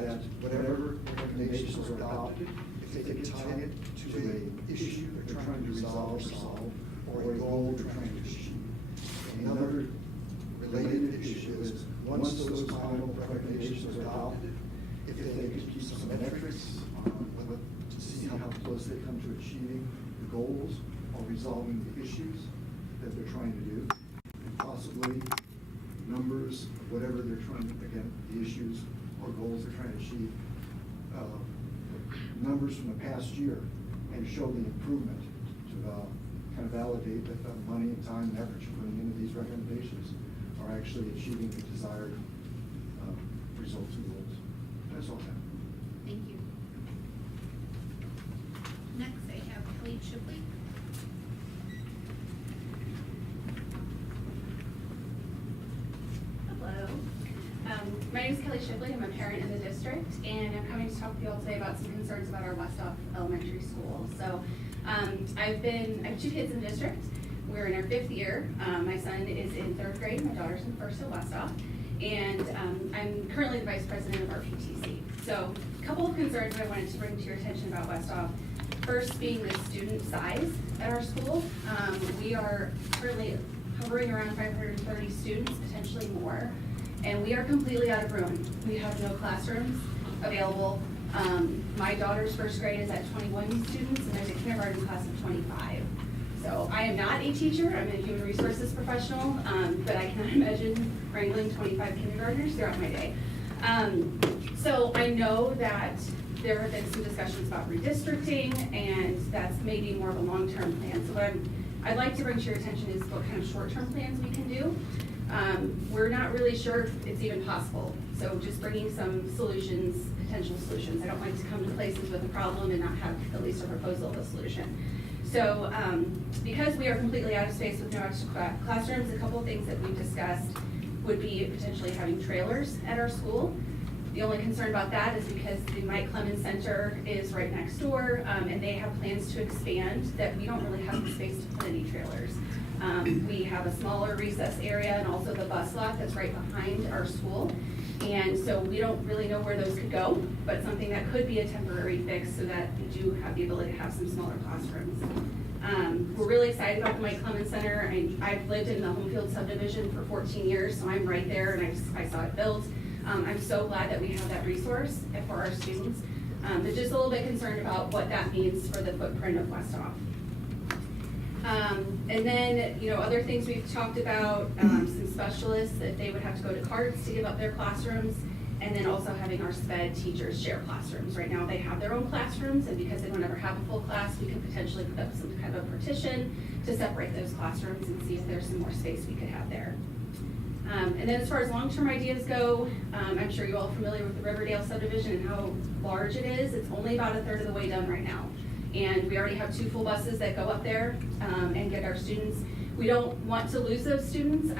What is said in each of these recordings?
that whatever recommendations are adopted, if they can tie it to an issue they're trying to resolve or solve, or a goal they're trying to achieve. And another related issue is, once those final recommendations are adopted, if they could keep some metrics to see how close they come to achieving the goals or resolving the issues that they're trying to do, and possibly numbers, whatever they're trying to, again, the issues or goals they're trying to achieve, numbers from the past year, and show the improvement to kind of validate that the money and time and effort you're putting into these recommendations are actually achieving the desired results and goals. That's all I have. Thank you. Next, I have Kelly Shipley. Hello. My name is Kelly Shipley. I'm a parent in the district, and I'm coming to talk with you all today about some concerns about our Westoff Elementary School. So I have 2 kids in the district. We're in our 5th year. My son is in 3rd grade. My daughter's in 1st at Westoff. And I'm currently the vice president of our PTC. So a couple of concerns that I wanted to bring to your attention about Westoff. First being the student size at our school. We are currently hovering around 530 students, potentially more. And we are completely out of room. We have no classrooms available. My daughter's 1st grade is at 21 students, and there's a kindergarten class of 25. So I am not a teacher, I'm a human resources professional, but I cannot imagine wrangling 25 kindergartners throughout my day. So I know that there have been some discussions about redistricting, and that's maybe more of a long-term plan. So what I'd like to bring to your attention is what kind of short-term plans we can do. We're not really sure if it's even possible. So just bringing some solutions, potential solutions. I don't like to come to places with a problem and not have at least a proposal of a solution. So because we are completely out of space with no extra classrooms, a couple of things that we've discussed would be potentially having trailers at our school. The only concern about that is because the Mike Clemens Center is right next door, and they have plans to expand that we don't really have the space to put any trailers. We have a smaller recess area and also the bus lot that's right behind our school. And so we don't really know where those could go, but something that could be a temporary fix so that we do have the ability to have some smaller classrooms. We're really excited about the Mike Clemens Center. I've lived in the Homefield subdivision for 14 years, so I'm right there and I saw it built. I'm so glad that we have that resource for our students. But just a little bit concerned about what that means for the footprint of Westoff. And then, other things we've talked about, some specialists, that they would have to go to carts to give up their classrooms, and then also having our SPED teachers share classrooms. Right now they have their own classrooms, and because they don't ever have a full class, we could potentially put up some kind of a partition to separate those classrooms and see if there's some more space we could have there. And then as far as long-term ideas go, I'm sure you're all familiar with the Riverdale subdivision and how large it is. It's only about 1/3 of the way done right now. And we already have 2 full buses that go up there and get our students. We don't want to lose those students.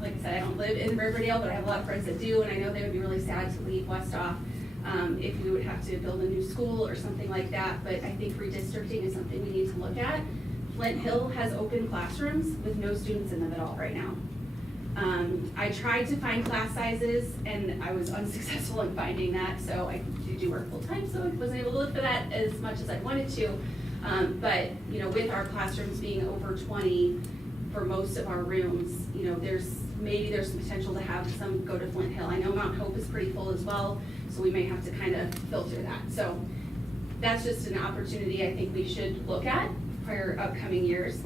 Like I said, I don't live in Riverdale, but I have a lot of friends that do, and I know they would be really sad to leave Westoff if we would have to build a new school or something like that. But I think redistricting is something we need to look at. Flint Hill has open classrooms with no students in them at all right now. I tried to find class sizes, and I was unsuccessful in finding that, so I do work full-time, so I wasn't able to look for that as much as I wanted to. But, with our classrooms being over 20 for most of our rooms, there's some potential to have some go to Flint Hill. I know Mount Hope is pretty full as well, so we may have to kind of filter that. So that's just an opportunity I think we should look at for upcoming years.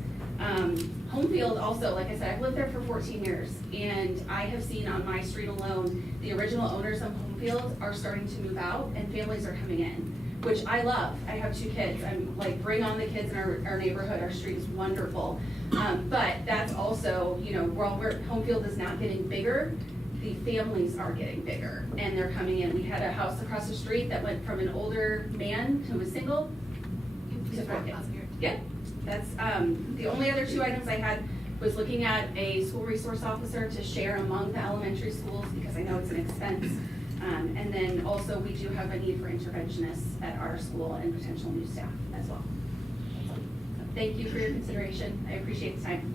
Homefield also, like I said, I've lived there for 14 years, and I have seen on my street alone, the original owners of Homefield are starting to move out and families are coming in, which I love. I have 2 kids. I'm like, bring on the kids in our neighborhood. Our street is wonderful. But that's also, while Homefield is not getting bigger, the families are getting bigger and they're coming in. We had a house across the street that went from an older man who was single to 4 kids. Yeah. That's the only other 2 items I had was looking at a school resource officer to share among the elementary schools because I know it's an expense. And then also we do have a need for interventionists at our school and potential new staff as well. So thank you for your consideration. I appreciate the time.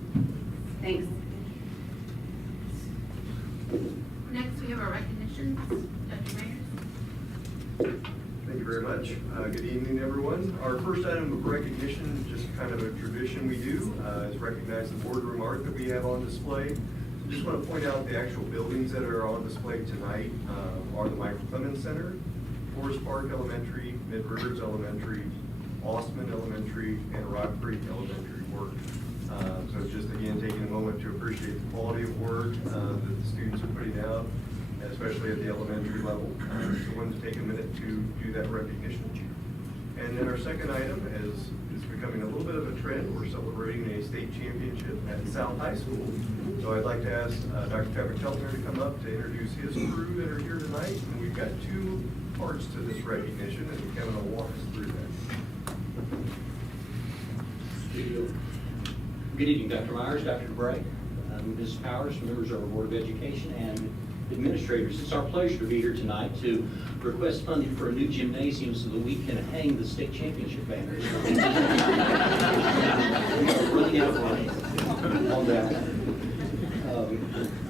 Thanks. Next, we have our recognitions. Dr. Myers. Thank you very much. Good evening, everyone. Our first item of recognition, just kind of a tradition we do, is recognize the boardroom art that we have on display. Just want to point out the actual buildings that are on display tonight are the Michael Clemens Center, Forest Park Elementary, Mid Rivers Elementary, Ostman Elementary, and Rock Creek Elementary work. So just again, taking a moment to appreciate the quality of work that the students are putting out, especially at the elementary level. So I wanted to take a minute to do that recognition. And then our second item is becoming a little bit of a trend. We're celebrating a state championship at South High School. So I'd like to ask Dr. Kevin Keltner to come up to introduce his crew that are here tonight. And we've got two parts to this recognition, and Kevin will walk us through that. Good evening, Dr. Myers, Dr. Bray, Ms. Powers, members of our Board of Education, and administrators. It's our pleasure to be here tonight to request funding for a new gymnasium so that we can hang the state championship banners. We are running out of money on that.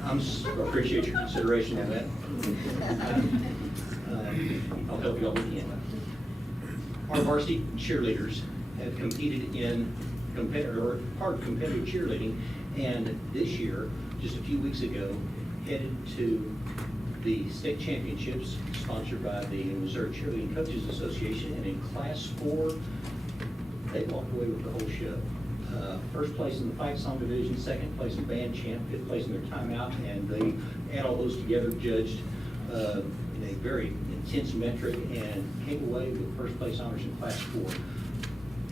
I appreciate your consideration of that. I'll help you all with the end. Our varsity cheerleaders have competed in competitive cheerleading, and this year, just a few weeks ago, headed to the state championships sponsored by the Missouri Cheerleading Coaches Association, and in Class 4, they walked away with the whole show. First place in the fight song division, second place in band champ, fifth place in their timeout, and they add all those together, judged in a very intense metric, and came away with first place honors in Class 4.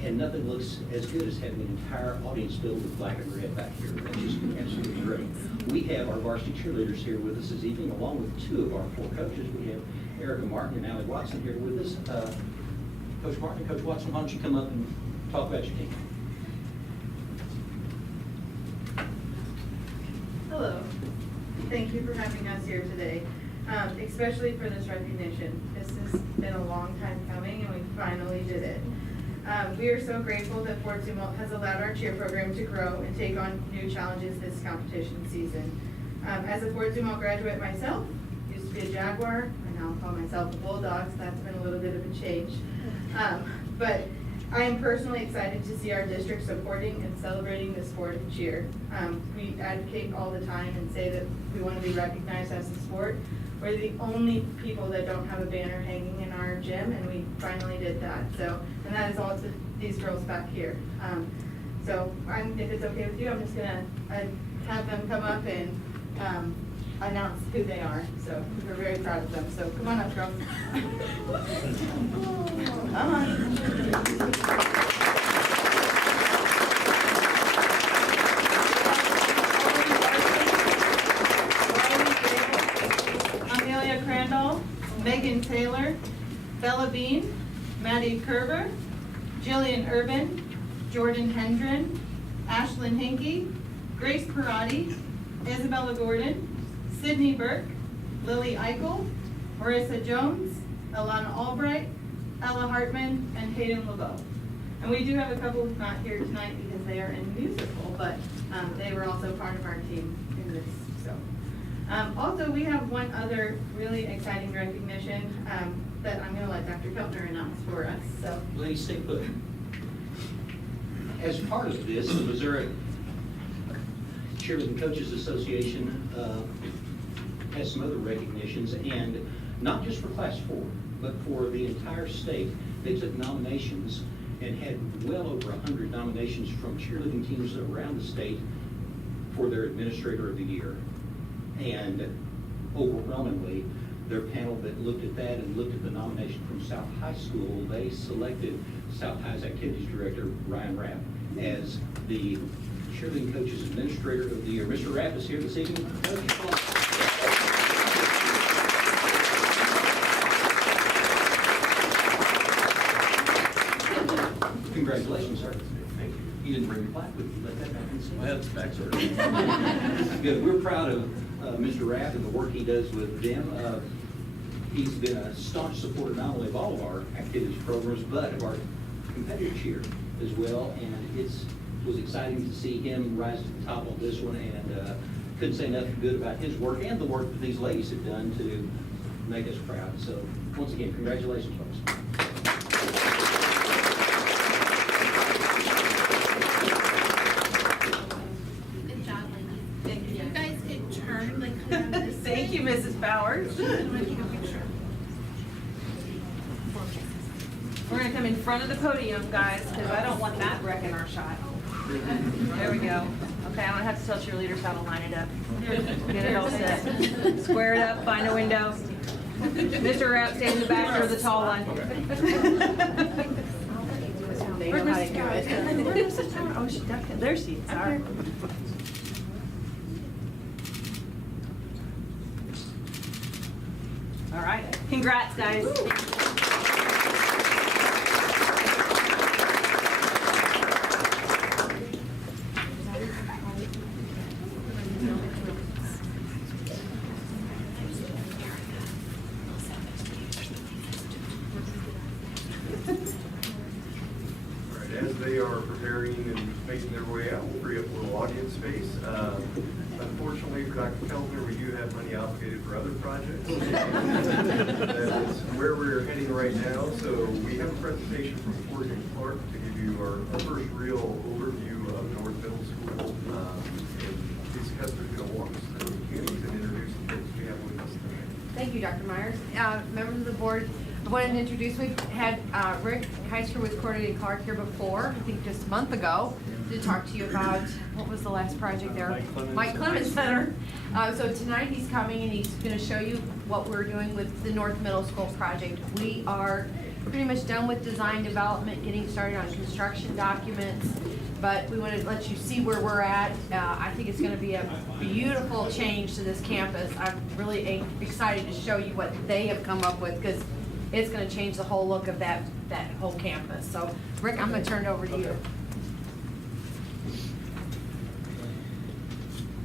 And nothing looks as good as having an entire audience filled with black and red back here. That's just absolutely great. We have our varsity cheerleaders here with us this evening, along with two of our four coaches. We have Erica Martin and Allie Watson here with us. Coach Martin and Coach Watson, why don't you come up and talk about your team? Hello. Thank you for having us here today, especially for this recognition. This has been a long time coming, and we finally did it. We are so grateful that Fort Zumwalt has allowed our cheer program to grow and take on new challenges this competition season. As a Fort Zumwalt graduate myself, used to be a Jaguar, I now call myself a Bulldog, so that's been a little bit of a change. But I am personally excited to see our district supporting and celebrating the sport of cheer. We advocate all the time and say that we want to be recognized as a sport. We're the only people that don't have a banner hanging in our gym, and we finally did that. So, and that is all to these girls back here. So if it's okay with you, I'm just gonna have them come up and announce who they are. So we're very proud of them. So come on up, girls. Come on. Megan Taylor, Bella Bean, Maddie Kerber, Jillian Urban, Jordan Hendren, Ashlyn Hinkey, Grace Parati, Isabella Gordon, Sydney Burke, Lily Eichel, Marissa Jones, Alana Albright, Ella Hartman, and Hayden LeBeau. And we do have a couple not here tonight because they are in musical, but they were also part of our team in this. So. Also, we have one other really exciting recognition that I'm going to let Dr. Keltner announce for us. So, Ladies, stay put. As part of this, the Missouri Cheerleading Coaches Association has some other recognitions, and not just for Class 4, but for the entire state. They took nominations and had well over 100 nominations from cheerleading teams around the state for their Administrator of the Year. And overwhelmingly, their panel that looked at that and looked at the nomination from South High School, they selected South High's Activities Director, Ryan Rapp, as the Cheerleading Coaches Administrator of the Year. Mr. Rapp is here this evening. Congratulations, sir. Thank you. You didn't bring your plaque with you. Let that back and see. Well, that's back, sir. Good. We're proud of Mr. Rapp and the work he does with them. He's been a staunch supporter not only of all of our activities programs, but of our competitive cheer as well. And it was exciting to see him rise to the top on this one, and couldn't say nothing good about his work and the work that these ladies have done to make us proud. So once again, congratulations, folks. Good job, ladies. Thank you. You guys could turn, like, come down this Thank you, way. Mrs. Powers. I want to take a picture. We're gonna come in front of the podium, guys, because I don't want that wrecking our shot. There we go. Okay, I don't have to tell cheerleaders how to line it up. Get it all set. Square it up, find a window. Mr. Rapp, stay in the back or the tall one. They know how to do it. Oh, she ducked it. There she is. All right. All right. Congrats, guys. All right, as they are preparing and making their way out, we'll free up a little audience space. Unfortunately for Dr. Keltner, we do have money allocated for other projects. That is where we're heading right now. So we have a presentation from Courtney and Clark to give you our first real overview of North Middle School. And Lisa Kessler's going to walk us through the campus and introduce the folks we have with us tonight. Thank you, Dr. Myers. Members of the board, I wanted to introduce, we've had Rick Heister with Cordy and Clark here before, I think just a month ago, to talk to you about, what was the last project there? Mike Clemens Center. So tonight he's coming and he's going to show you what we're doing with the North Middle School project. We are pretty much done with design development, getting started on construction documents, but we want to let you see where we're at. I think it's going to be a beautiful change to this campus. I'm really excited to show you what they have come up with, because it's going to change the whole look of that whole campus. So, Rick, I'm going to turn it over to you.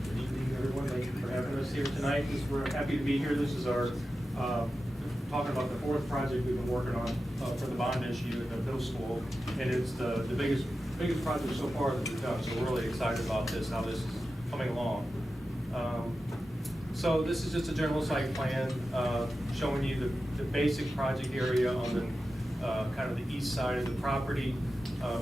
Good evening, everyone. Thank you for having us here tonight. We're happy to be here. This is our, talking about the fourth project we've been working on for the bond issue at the middle school. And it's the biggest project so far that we've done. So we're really excited about this, how this is coming along. So this is just a general site plan showing you the basic project area on the kind of the east side of the property.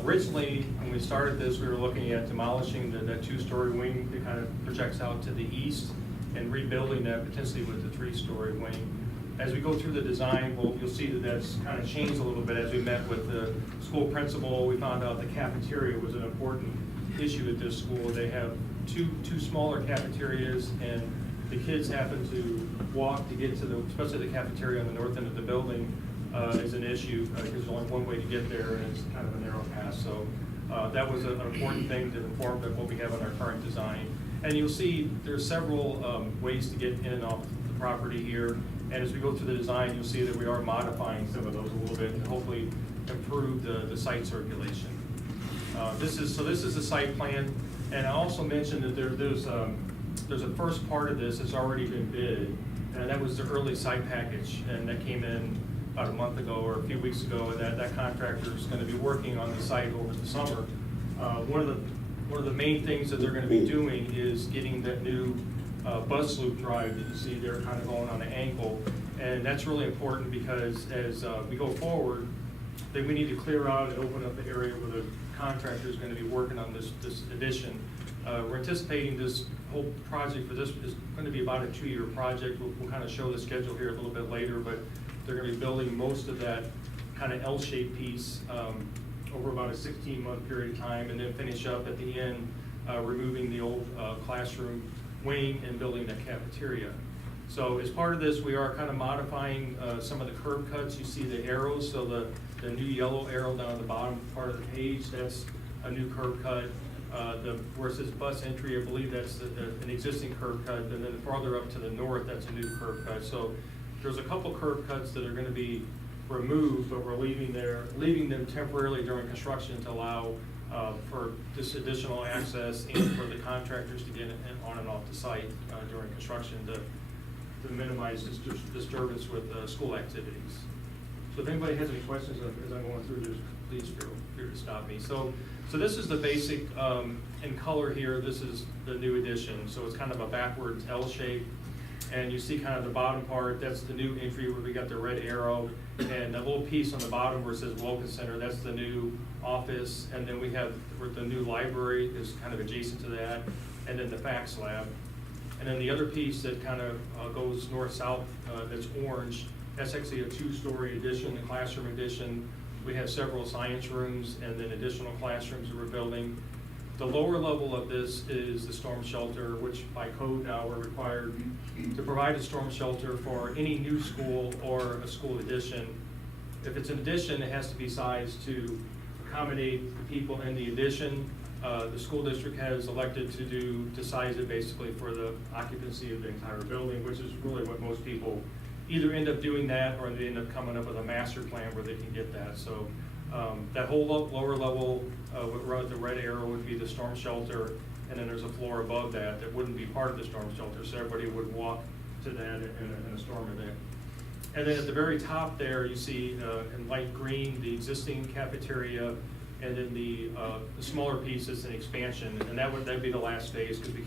Originally, when we started this, we were looking at demolishing that two-story wing that kind of projects out to the east and rebuilding that potentially with the three-story wing. As we go through the design, you'll see that that's kind of changed a little bit. As we met with the school principal, we found out the cafeteria was an important issue at this school. They have two smaller cafeterias, and the kids happen to walk to get to especially the cafeteria on the north end of the building is an issue because there's only one way to get there, and it's kind of a narrow path. So that was an important thing to inform of what we have in our current design. And you'll see there's several ways to get in and off the property here. And as we go through the design, you'll see that we are modifying some of those a little bit and hopefully improve the site circulation. This is the site plan, and I also mentioned that there's a first part of this that's already been bid, and that was the early site package, and that came in about a month ago or a few weeks ago, and that contractor is going to be working on the site over the summer. One of the main things that they're going to be doing is getting that new bus loop drive that you see there kind of going on an angle, and that's really important because as we go forward, then we need to clear out and open up the area where the contractor is going to be working on this addition. We're anticipating this whole project for this is going to be about a 2-year project. We'll kind of show the schedule here a little bit later, but they're going to be building most of that kind of L-shaped piece over about a 16-month period of time, and then finish up at the end, removing the old classroom wing and building that cafeteria. So as part of this, we are kind of modifying some of the curb cuts. You see the arrows, so the new yellow arrow down at the bottom part of the page, that's a new curb cut. Where it says bus entry, I believe that's an existing curb cut, and then farther up to the north, that's a new curb cut. So there's a couple curb cuts that are going to be removed, but we're leaving them temporarily during construction to allow for this additional access and for the contractors to get on and off the site during construction to minimize disturbance with school activities. So if anybody has any questions as I'm going through this, please feel free to stop me. So this is the basic in color here. This is the new addition. So it's kind of a backwards L shape. And you see kind of the bottom part, that's the new entry where we got the red arrow. And that little piece on the bottom where it says Welcome Center, that's the new office. And then we have where the new library is kind of adjacent to that. And then the fax lab. And then the other piece that kind of goes north-south, that's orange, that's actually a 2-story addition, a classroom addition. We have several science rooms and then additional classrooms that we're building. The lower level of this is the storm shelter, which by code now we're required to provide a storm shelter for any new school or a school addition. If it's an addition, it has to be sized to accommodate the people in the addition. The school district has elected to size it basically for the occupancy of the entire building, which is really what most people either end up doing that or they end up coming up with a master plan where they can get that. So that whole lower level, with the red arrow would be the storm shelter, and then there's a floor above that that wouldn't be part of the storm shelter, so everybody would walk to that in a storm event. And then at the very top there, you see in light green, the existing cafeteria, and then the smaller piece is an expansion, and that'd be the last phase, because we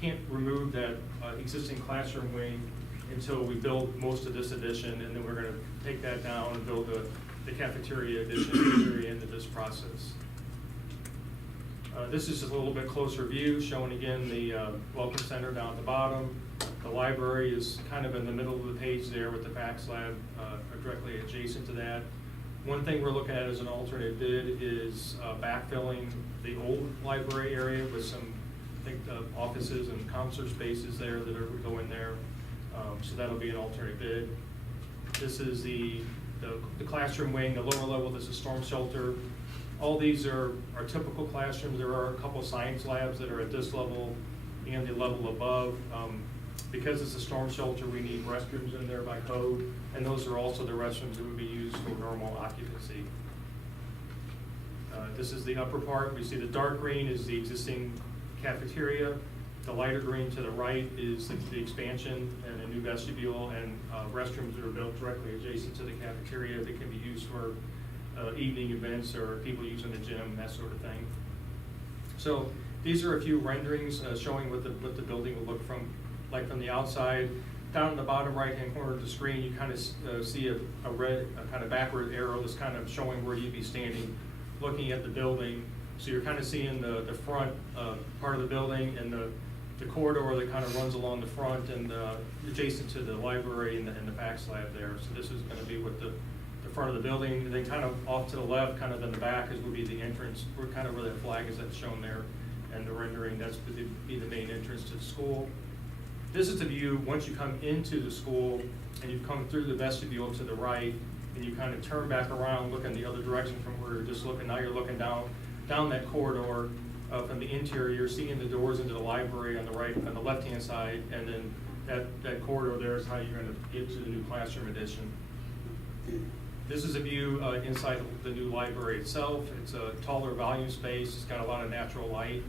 can't remove that existing classroom wing until we build most of this addition, and then we're gonna take that down and build the cafeteria addition at the very end of this process. This is just a little bit closer view, showing again the Welcome Center down at the bottom. The library is kind of in the middle of the page there with the fax lab directly adjacent to that. One thing we're looking at as an alternate bid is backfilling the old library area with some, I think, offices and concert spaces there that are going there. So that'll be an alternate bid. This is the classroom wing, the lower level, this is storm shelter. All these are typical classrooms. There are a couple of science labs that are at this level and the level above. Because it's a storm shelter, we need restrooms in there by code, and those are also the restrooms that would be used for normal occupancy. This is the upper part. We see the dark green is the existing cafeteria. The lighter green to the right is the expansion and a new vestibule and restrooms that are built directly adjacent to the cafeteria that can be used for evening events or people using the gym, that sort of thing. So these are a few renderings showing what the building will look like from the outside. Down in the bottom right-hand corner of the screen, you kind of see a red, kind of backward arrow that's kind of showing where you'd be standing, looking at the building. So you're kind of seeing the front part of the building and the corridor that kind of runs along the front and adjacent to the library and the fax lab there. So this is going to be what the front of the building. And then kind of off to the left, kind of in the back, would be the entrance. We're kind of where that flag is that's shown there, and the rendering, that's would be the main entrance to the school. This is the view once you come into the school and you've come through the vestibule to the right, and you kind of turn back around, look in the other direction from where you're just looking. Now you're looking down that corridor from the interior. You're seeing the doors into the library on the right, on the left-hand side, and then that corridor there is how you're going to get to the new classroom addition. This is a view inside the new library itself. It's a taller volume space. It's got a lot of natural light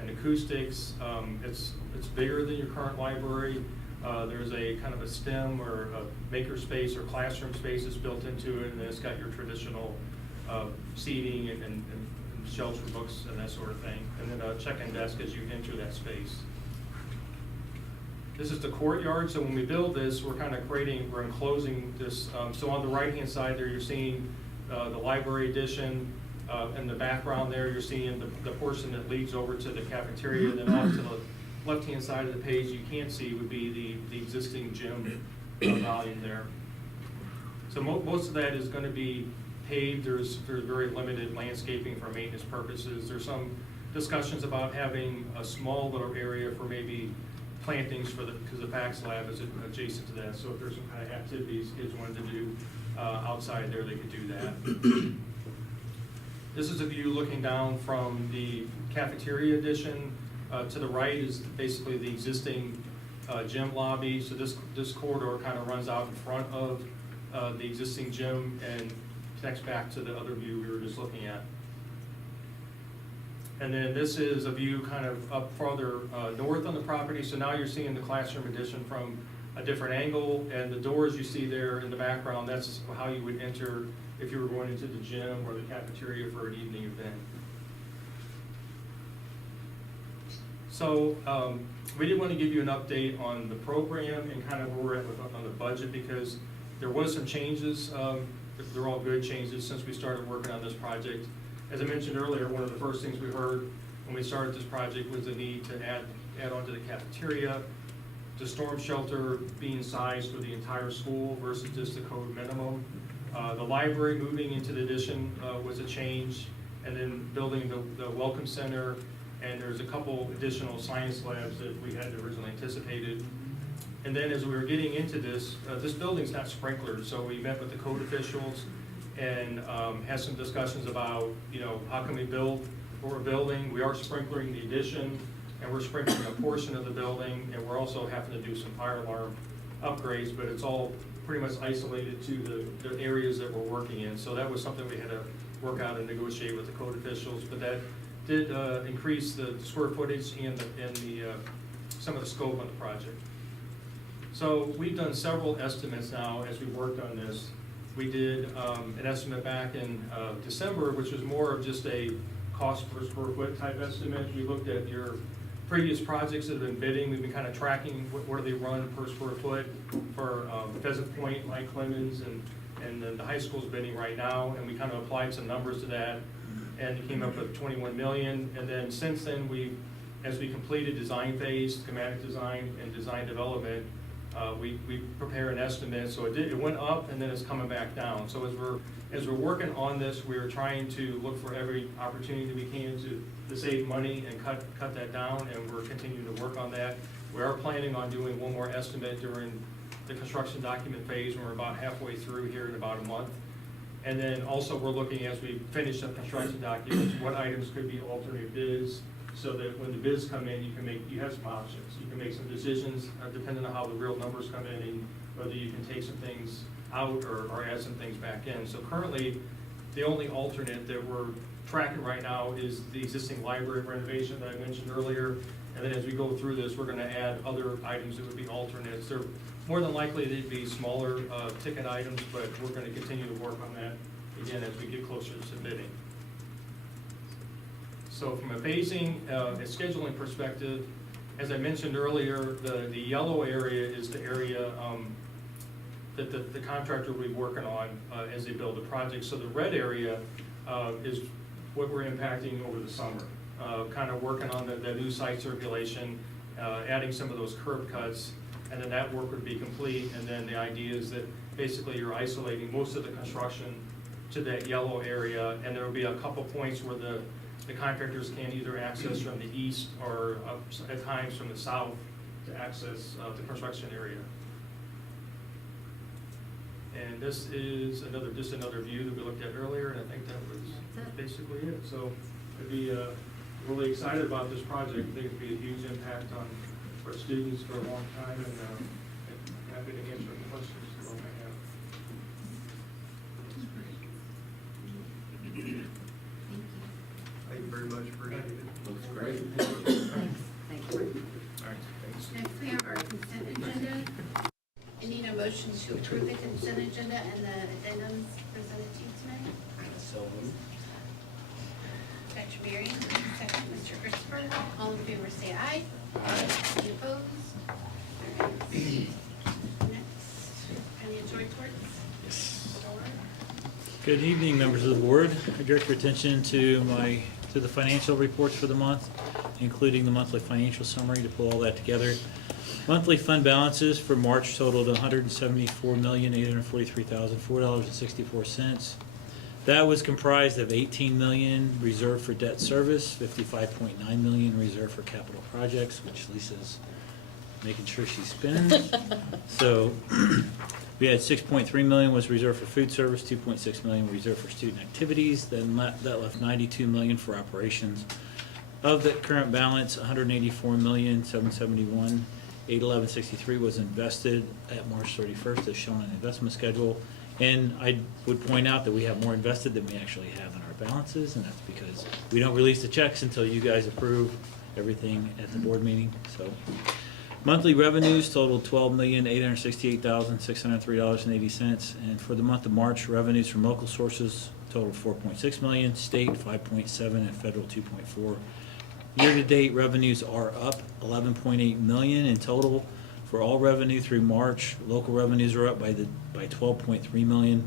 and acoustics. It's bigger than your current library. There's a kind of a STEM or a maker space or classroom space that's built into it, and then it's got your traditional seating and shelves for books and that sort of thing, and then a check-in desk as you enter that space. This is the courtyard. So when we build this, we're enclosing this. So on the right-hand side there, you're seeing the library addition. In the background there, you're seeing the portion that leads over to the cafeteria. Then off to the left-hand side of the page, you can't see, would be the existing gym volume there. So most of that is going to be paved. There's very limited landscaping for maintenance purposes. There's some discussions about having a small little area for maybe plantings because the fax lab is adjacent to that. So if there's some kind of activities kids wanted to do outside there, they could do that. This is a view looking down from the cafeteria addition. To the right is basically the existing gym lobby. So this corridor kind of runs out in front of the existing gym and connects back to the other view we were just looking at. And then this is a view kind of up farther north on the property. So now you're seeing the classroom addition from a different angle, and the doors you see there in the background, that's how you would enter if you were going into the gym or the cafeteria for an evening event. So, we did want to give you an update on the program and kind of where we're at on the budget, because there was some changes. They're all good changes since we started working on this project. As I mentioned earlier, one of the first things we heard when we started this project was the need to add on to the cafeteria, the storm shelter being sized for the entire school versus just the code minimum. The library moving into the addition was a change, and then building the welcome center, and there's a couple additional science labs that we had originally anticipated. And then as we were getting into this, this building's not sprinklered, so we met with the code officials and had some discussions about, how can we build what we're building? We are sprinklering the addition, and we're sprinkling a portion of the building, and we're also having to do some fire alarm upgrades, but it's all pretty much isolated to the areas that we're working in. So that was something we had to work out and negotiate with the code officials, but that did increase the square footage and some of the scope of the project. So we've done several estimates now as we worked on this. We did an estimate back in December, which was more of just a cost per square foot type estimate. We looked at your previous projects that have been bidding. We've been kind of tracking what do they run per square foot for Pheasant Point, Mike Clemens, and the high school's bidding right now. And we kind of applied some numbers to that, and it came up with 21 million. And then since then, as we completed design phase, schematic design, and design development, we prepare an estimate. So it went up, and then it's coming back down. So as we're working on this, we're trying to look for every opportunity we can to save money and cut that down, and we're continuing to work on that. We are planning on doing one more estimate during the construction document phase, when we're about halfway through here in about a month. And then also we're looking, as we finish up construction documents, what items could be alternate bids, so that when the bids come in, you have some options. You can make some decisions depending on how the real numbers come in, and whether you can take some things out or add some things back in. So currently, the only alternate that we're tracking right now is the existing library renovation that I mentioned earlier. And then as we go through this, we're gonna add other items that would be alternates. They're more than likely they'd be smaller ticket items, but we're gonna continue to work on that again as we get closer to submitting. So from a phasing and scheduling perspective, as I mentioned earlier, the yellow area is the area that the contractor will be working on as they build the project. So the red area is what we're impacting over the summer. Kind of working on the new site circulation, adding some of those curb cuts, and then that work would be complete. And then the idea is that basically you're isolating most of the construction to that yellow area, and there will be a couple points where the contractors can either access from the east or at times from the south to access the construction area. And this is just another view that we looked at earlier, and I think that was basically it. So I'd be really excited about this project. I think it'd be a huge impact on our students for a long time, and happy to answer any questions you might have. Thank you very much, appreciate it. Looks great. Thanks. All right, thanks. Next, we have our consent agenda. I need a motion to approve the consent agenda and the addendums presented to you tonight. So moved. Dr. Marion, second, Mr. Christopher. All in favor, say aye. Aye. Any opposed? All right. Next, financial reports. Yes. Good evening, members of the board. I direct your attention to the financial reports for the month, including the monthly financial summary to pull all that together. Monthly fund balances for March totaled $174,843,004.64. That was comprised of $18 million reserved for debt service, $55.9 million reserved for capital projects, which Lisa's making sure she spends. So we had $6.3 million was reserved for food service, $2.6 million reserved for student activities. Then that left $92 million for operations. Of the current balance, $184,771,811.63 was invested at March 31st, as shown on the investment schedule. And I would point out that we have more invested than we actually have in our balances, and that's because we don't release the checks until you guys approve everything at the board meeting. So monthly revenues totaled $12,868,603.80, and for the month of March, revenues from local sources totaled $4.6 million, state $5.7, and federal $2.4. Year-to-date revenues are up 11.8 million in total for all revenue through March. Local revenues are up by 12.3 million.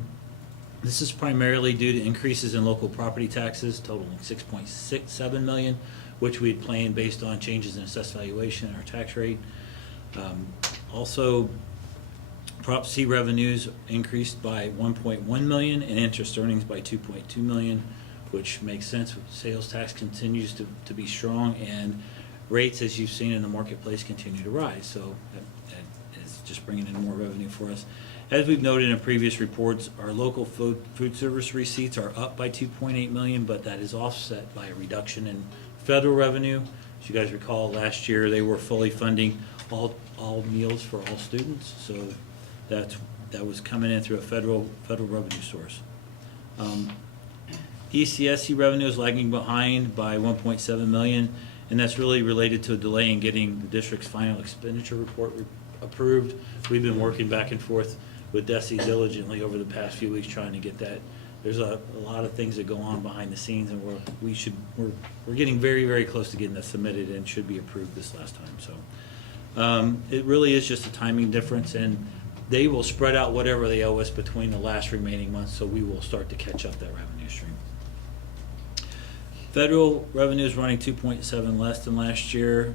This is primarily due to increases in local property taxes totaling 6.67 million, which we had planned based on changes in assessed valuation and our tax rate. Also, Prop C revenues increased by 1.1 million and interest earnings by 2.2 million, which makes sense. Sales tax continues to be strong, and rates, as you've seen in the marketplace, continue to rise. So that is just bringing in more revenue for us. As we've noted in previous reports, our local food service receipts are up by 2.8 million, but that is offset by a reduction in federal revenue. As you guys recall, last year they were fully funding all meals for all students, so that was coming in through a federal revenue source. ECSC revenue is lagging behind by 1.7 million, and that's really related to a delay in getting the district's final expenditure report approved. We've been working back and forth with DESE diligently over the past few weeks trying to get that. There's a lot of things that go on behind the scenes, and we're getting very, very close to getting that submitted and should be approved this last time. So it really is just a timing difference, and they will spread out whatever they owe us between the last remaining months, so we will start to catch up that revenue stream. Federal revenue is running 2.7 less than last year.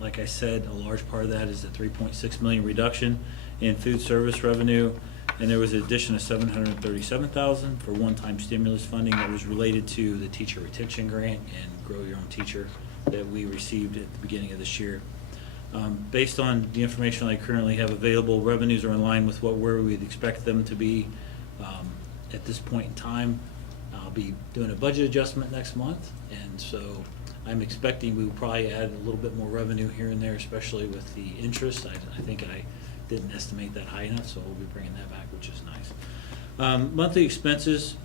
Like I said, a large part of that is the 3.6 million reduction in food service revenue, and there was an addition of 737,000 for one-time stimulus funding that was related to the teacher retention grant and Grow Your Own Teacher that we received at the beginning of this year. Based on the information I currently have available, revenues are in line with where we'd expect them to be at this point in time. I'll be doing a budget adjustment next month, and so I'm expecting we will probably add a little bit more revenue here and there, especially with the interest. I think I didn't estimate that high enough, so we'll be bringing that back, which is nice. Monthly expenses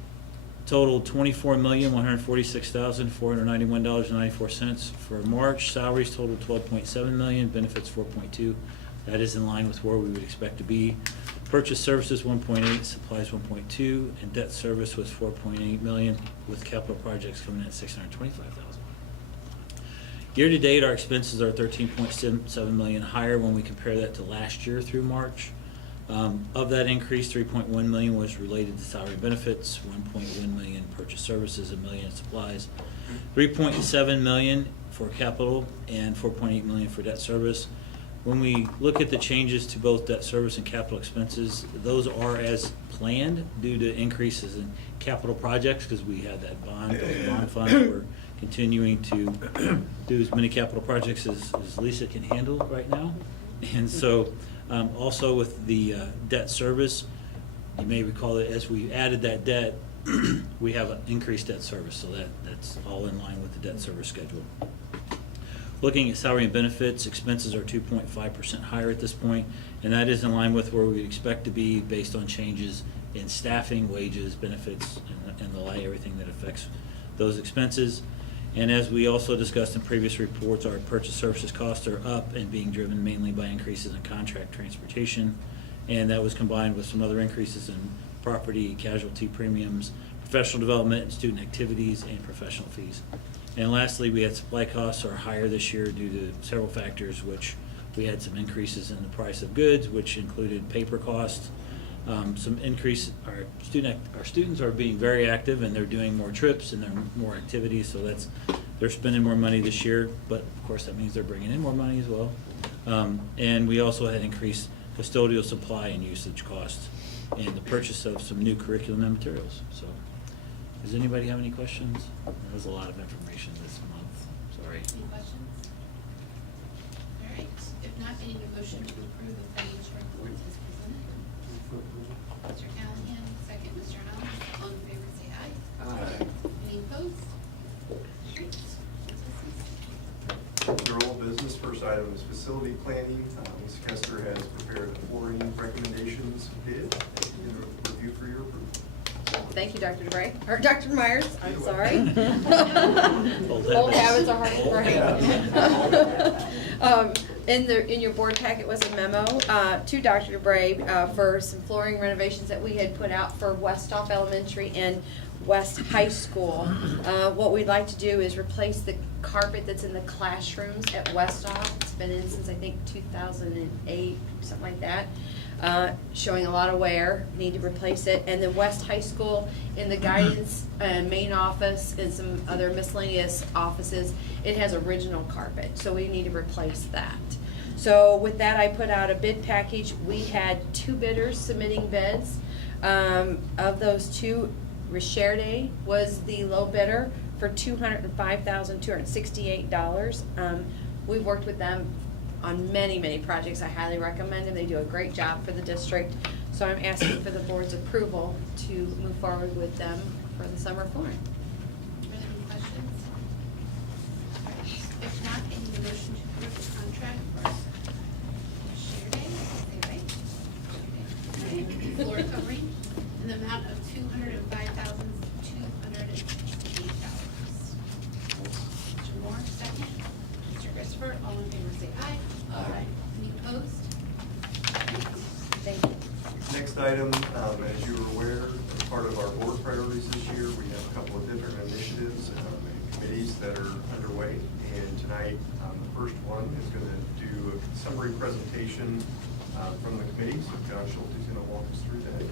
totaled $24,146,491.94 for March. Salaries totaled $12.7 million, benefits $4.2. That is in line with where we would expect to be. Purchase services 1.8, supplies 1.2, and debt service was 4.8 million, with capital projects coming in at 625,000. Year to date, our expenses are 13.77 million higher when we compare that to last year through March. Of that increase, 3.1 million was related to salary and benefits, 1.1 million purchase services, $1 million in supplies, 3.7 million for capital, and 4.8 million for debt service. When we look at the changes to both debt service and capital expenses, those are as planned due to increases in capital projects, because we had that bond fund. We're continuing to do as many capital projects as Lisa can handle right now. And so also with the debt service, you may recall that as we added that debt, we have an increased debt service, so that's all in line with the debt service schedule. Looking at salary and benefits, expenses are 2.5% higher at this point, and that is in line with where we expect to be based on changes in staffing, wages, benefits, and the like, everything that affects those expenses. And as we also discussed in previous reports, our purchase services costs are up and being driven mainly by increases in contract transportation, and that was combined with some other increases in property, casualty premiums, professional development, and student activities, and professional fees. And lastly, we had supply costs are higher this year due to several factors, which we had some increases in the price of goods, which included paper costs, some increase. Our students are being very active, and they're doing more trips and more activities, so they're spending more money this year, but of course that means they're bringing in more money as well. And we also had increased custodial supply and usage costs and the purchase of some new curriculum and materials. So does anybody have any questions? That was a lot of information this month, sorry. Any questions? All right, if not, I need a motion to approve the financial reports as presented. Mr. Callahan, second, Mr. Allen, all in favor say aye. Aye. Any opposed? Great. Under old business, first item is facility planning. Ms. Kester has prepared the flooring recommendations bid in review for your approval. thank you, Dr. DeBrey, or Dr. Myers, I'm sorry. Old Old habits. habits are hard to break. In your board packet was a memo to Dr. DeBrey for some flooring renovations that we had put out for Westhoff Elementary and West High School. What we'd like to do is replace the carpet that's in the classrooms at Westhoff. It's been in since I think 2008, something like that. Showing a lot of wear, need to replace it. And then West High School, in the guidance main office and some other miscellaneous offices, it has original carpet, so we need to replace that. So with that, I put out a bid package. We had 2 bidders submitting bids. Of those 2, Richerde was the low bidder for $205,268. We've worked with them on many, many projects. I highly recommend them. They do a great job for the district. So I'm asking for the board's approval to move forward with them for the summer flooring. Are there any questions? If not, I need a motion to approve the contract for Share Day, say right? Okay. Floor covering in the amount of $205,268. Mr. Moore, second. Mr. Christopher, all in favor say aye. Aye. Any opposed? Thank you. Next item, as you are aware, as part of our board priorities this year, we have a couple of different initiatives and committees that are underway. And tonight, the first one is going to do a summary presentation from the committee. So John Schulte is going to walk us through that.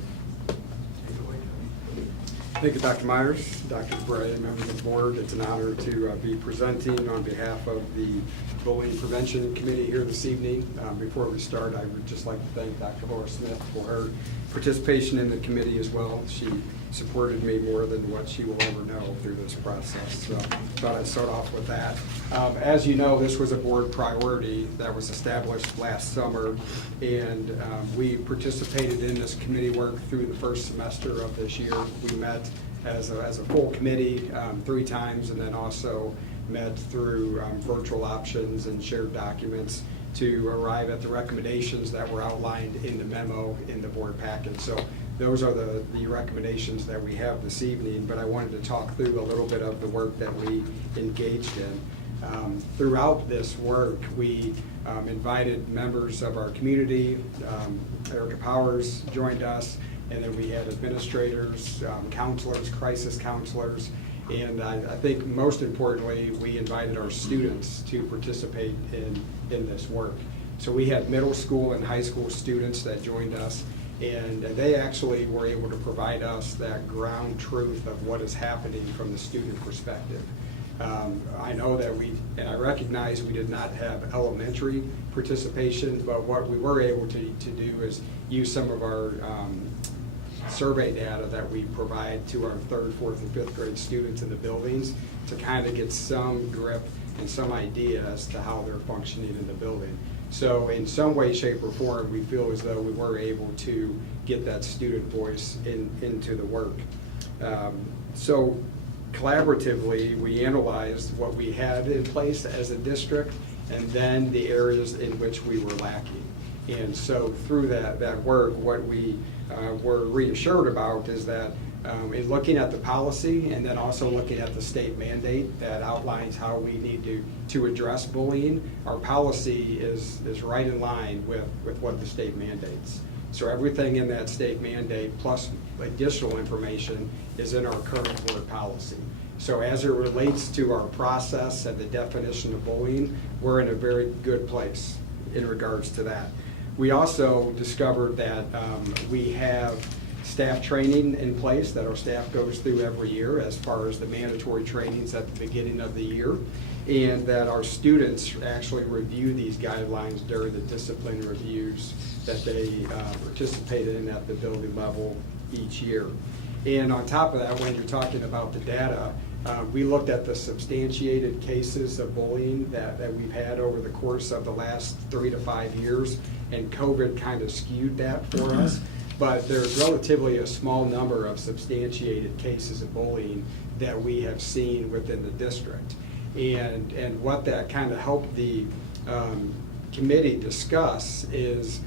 Take it away, John. Thank you, Dr. Myers, Dr. Bray, members of the board. It's an honor to be presenting on behalf of the Bullying Prevention Committee here this evening. Before we start, I would just like to thank Dr. Laura Smith for her participation in the committee as well. She supported me more than what she will ever know through this process. So I thought I'd start off with that. As you know, this was a board priority that was established last summer, and we participated in this committee work through the first semester of this year. We met as a full committee 3 times, and then also met through virtual options and shared documents to arrive at the recommendations that were outlined in the memo in the board packet. So those are the recommendations that we have this evening, but I wanted to talk through a little bit of the work that we engaged in. Throughout this work, we invited members of our community. Erica Powers joined us, and then we had administrators, counselors, crisis counselors, and I think most importantly, we invited our students to participate in this work. So we had middle school and high school students that joined us, and they actually were able to provide us that ground truth of what is happening from the student perspective. I know that and I recognize we did not have elementary participation, but what we were able to do is use some of our survey data that we provide to our 3rd, 4th, and 5th grade students in the buildings to kind of get some grip and some idea as to how they're functioning in the building. So in some way, shape, or form, we feel as though we were able to get that student voice into the work. So collaboratively, we analyzed what we had in place as a district and then the areas in which we were lacking. And so through that work, what we were reassured about is that in looking at the policy and then also looking at the state mandate that outlines how we need to address bullying, our policy is right in line with what the state mandates. So everything in that state mandate plus additional information is in our current board policy. So as it relates to our process and the definition of bullying, we're in a very good place in regards to that. We also discovered that we have staff training in place that our staff goes through every year as far as the mandatory trainings at the beginning of the year, and that our students actually review these guidelines during the discipline reviews that they participate in at the building level each year. And on top of that, when you're talking about the data, we looked at the substantiated cases of bullying that we've had over the course of the last 3 to 5 years, and COVID kind of skewed that for us. But there's relatively a small number of substantiated cases of bullying that we have seen within the district. And what that kind of helped the committee discuss is,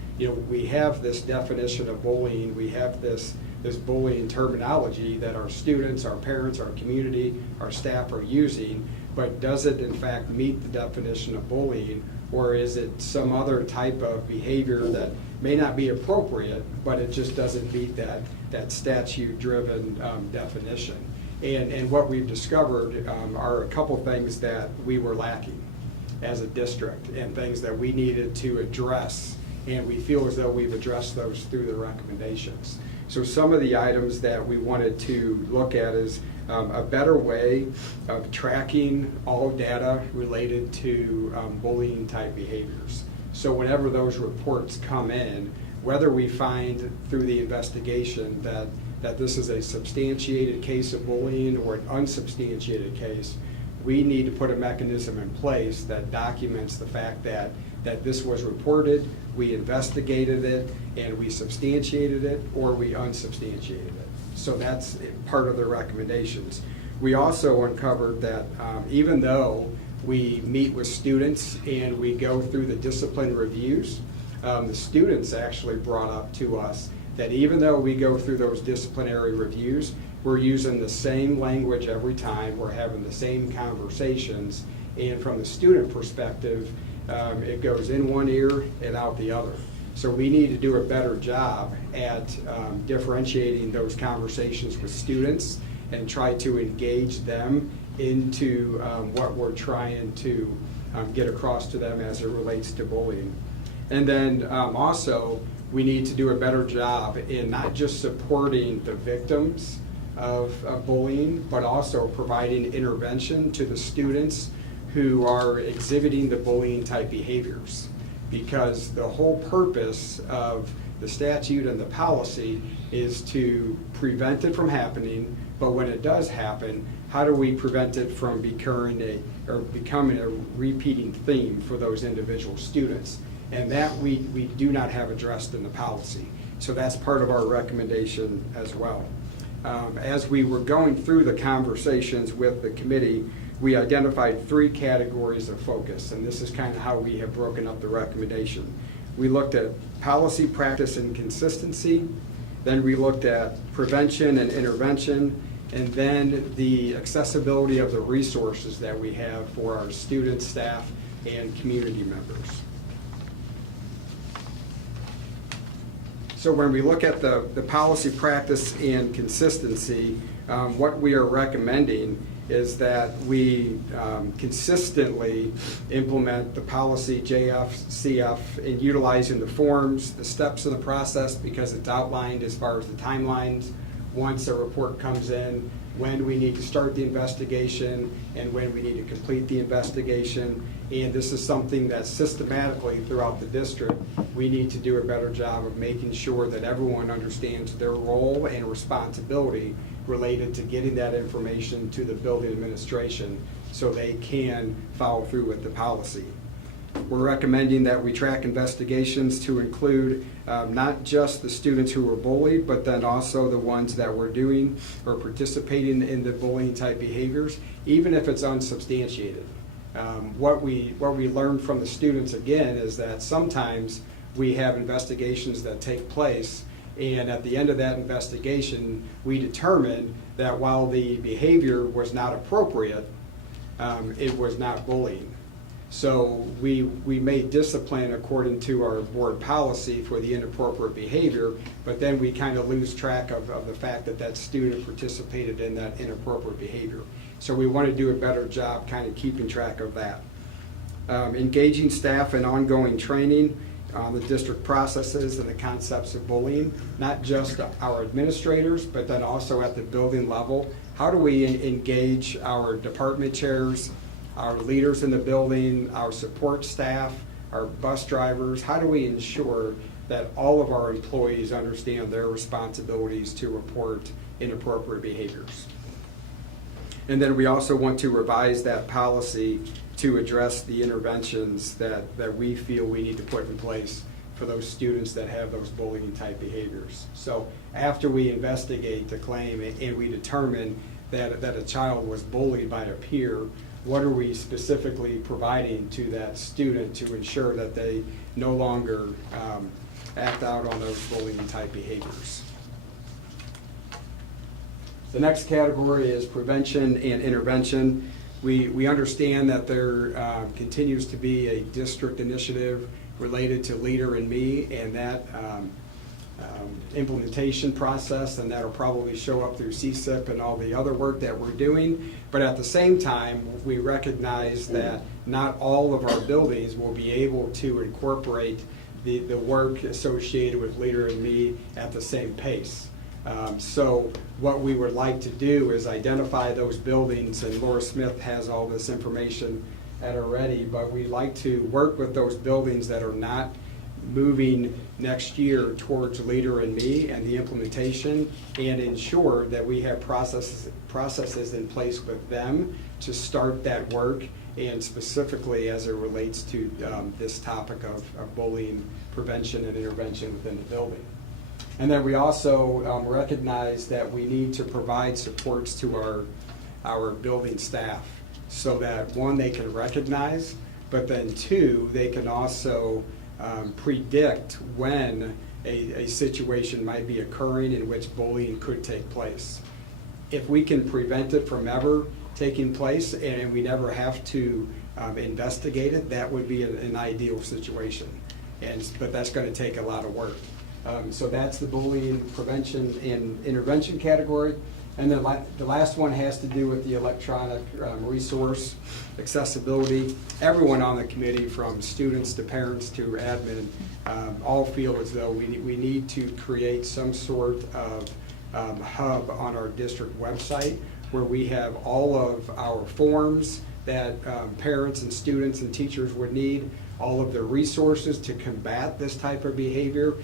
we have this definition of bullying, we have this this bullying terminology that our students, our parents, our community, our staff are using, but does it in fact meet the definition of bullying, or is it some other type of behavior that may not be appropriate, but it just doesn't meet that statute-driven definition? And what we've discovered are a couple things that we were lacking as a district and things that we needed to address, and we feel as though we've addressed those through the recommendations. So some of the items that we wanted to look at is a better way of tracking all data related to bullying type behaviors. So whenever those reports come in, whether we find through the investigation that this is a substantiated case of bullying or an unsubstantiated case, we need to put a mechanism in place that documents the fact that this was reported, we investigated it, and we substantiated it, or we unsubstantiated it. So that's part of the recommendations. We also uncovered that even though we meet with students and we go through the discipline reviews, the students actually brought up to us that even though we go through those disciplinary reviews, we're using the same language every time, we're having the same conversations, and from the student perspective, it goes in one ear and out the other. So we need to do a better job at differentiating those conversations with students and try to engage them into what we're trying to get across to them as it relates to bullying. And then also, we need to do a better job in not just supporting the victims of bullying, but also providing intervention to the students who are exhibiting the bullying type behaviors. Because the whole purpose of the statute and the policy is to prevent it from happening, but when it does happen, how do we prevent it from becoming a repeating theme for those individual students? And that we do not have addressed in the policy. So that's part of our recommendation as well. As we were going through the conversations with the committee, we identified 3 categories of focus, and this is kind of how we have broken up the recommendation. We looked at policy, practice, and consistency. Then we looked at prevention and intervention, and then the accessibility of the resources that we have for our students, staff, and community members. So when we look at the policy, practice, and consistency, what we are recommending is that we consistently implement the policy JFCF in utilizing the forms, the steps in the process, because it's outlined as far as the timelines, once a report comes in, when we need to start the investigation, and when we need to complete the investigation. And this is something that systematically throughout the district, we need to do a better job of making sure that everyone understands their role and responsibility related to getting that information to the building administration so they can follow through with the policy. We're recommending that we track investigations to include not just the students who were bullied, but then also the ones that were doing or participating in the bullying type behaviors, even if it's unsubstantiated. What we learned from the students again is that sometimes we have investigations that take place, and at the end of that investigation, we determined that while the behavior was not appropriate, it was not bullying. So we made discipline according to our board policy for the inappropriate behavior, but then we kind of lose track of the fact that that student participated in that inappropriate behavior. So we want to do a better job kind of keeping track of that. Engaging staff in ongoing training on the district processes and the concepts of bullying, not just our administrators, but then also at the building level. How do we engage our department chairs, our leaders in the building, our support staff, our bus drivers? How do we ensure that all of our employees understand their responsibilities to report inappropriate behaviors? And then we also want to revise that policy to address the interventions that we feel we need to put in place for those students that have those bullying type behaviors. So after we investigate the claim and we determine that a child was bullied by a peer, what are we specifically providing to that student to ensure that they no longer act out on those bullying type behaviors? The next category is prevention and intervention. We understand that there continues to be a district initiative related to Leader in Me, and that implementation process, and that'll probably show up through CSIP and all the other work that we're doing. But at the same time, we recognize that not all of our buildings will be able to incorporate the work associated with Leader in Me at the same pace. So what we would like to do is identify those buildings, and Laura Smith has all this information at her ready, but we'd like to work with those buildings that are not moving next year towards Leader in Me and the implementation, and ensure that we have processes in place with them to start that work, and specifically as it relates to this topic of bullying prevention and intervention within the building. And then we also recognize that we need to provide supports to our building staff, so that one, they can recognize, but then two, they can also predict when a situation might be occurring in which bullying could take place. If we can prevent it from ever taking place and we never have to investigate it, that would be an ideal situation. But that's going to take a lot of work. So that's the bullying prevention and intervention category. And then the last one has to do with the electronic resource accessibility. Everyone on the committee, from students to parents to admin, all feel as though we need to create some sort of hub on our district website where we have all of our forms that parents and students and teachers would need, all of the resources to combat this type of behavior,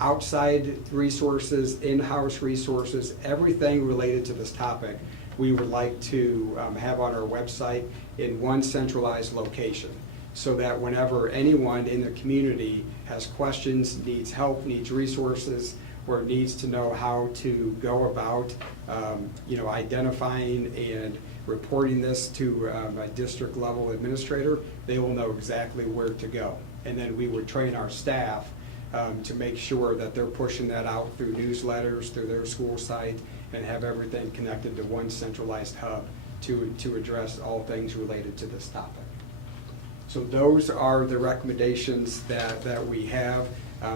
outside resources, in-house resources, everything related to this topic we would like to have on our website in one centralized location, so that whenever anyone in the community has questions, needs help, needs resources, or needs to know how to go about identifying and reporting this to a district level administrator, they will know exactly where to go. And then we would train our staff to make sure that they're pushing that out through newsletters, through their school site, and have everything connected to one centralized hub to address all things related to this topic. So those are the recommendations that we have.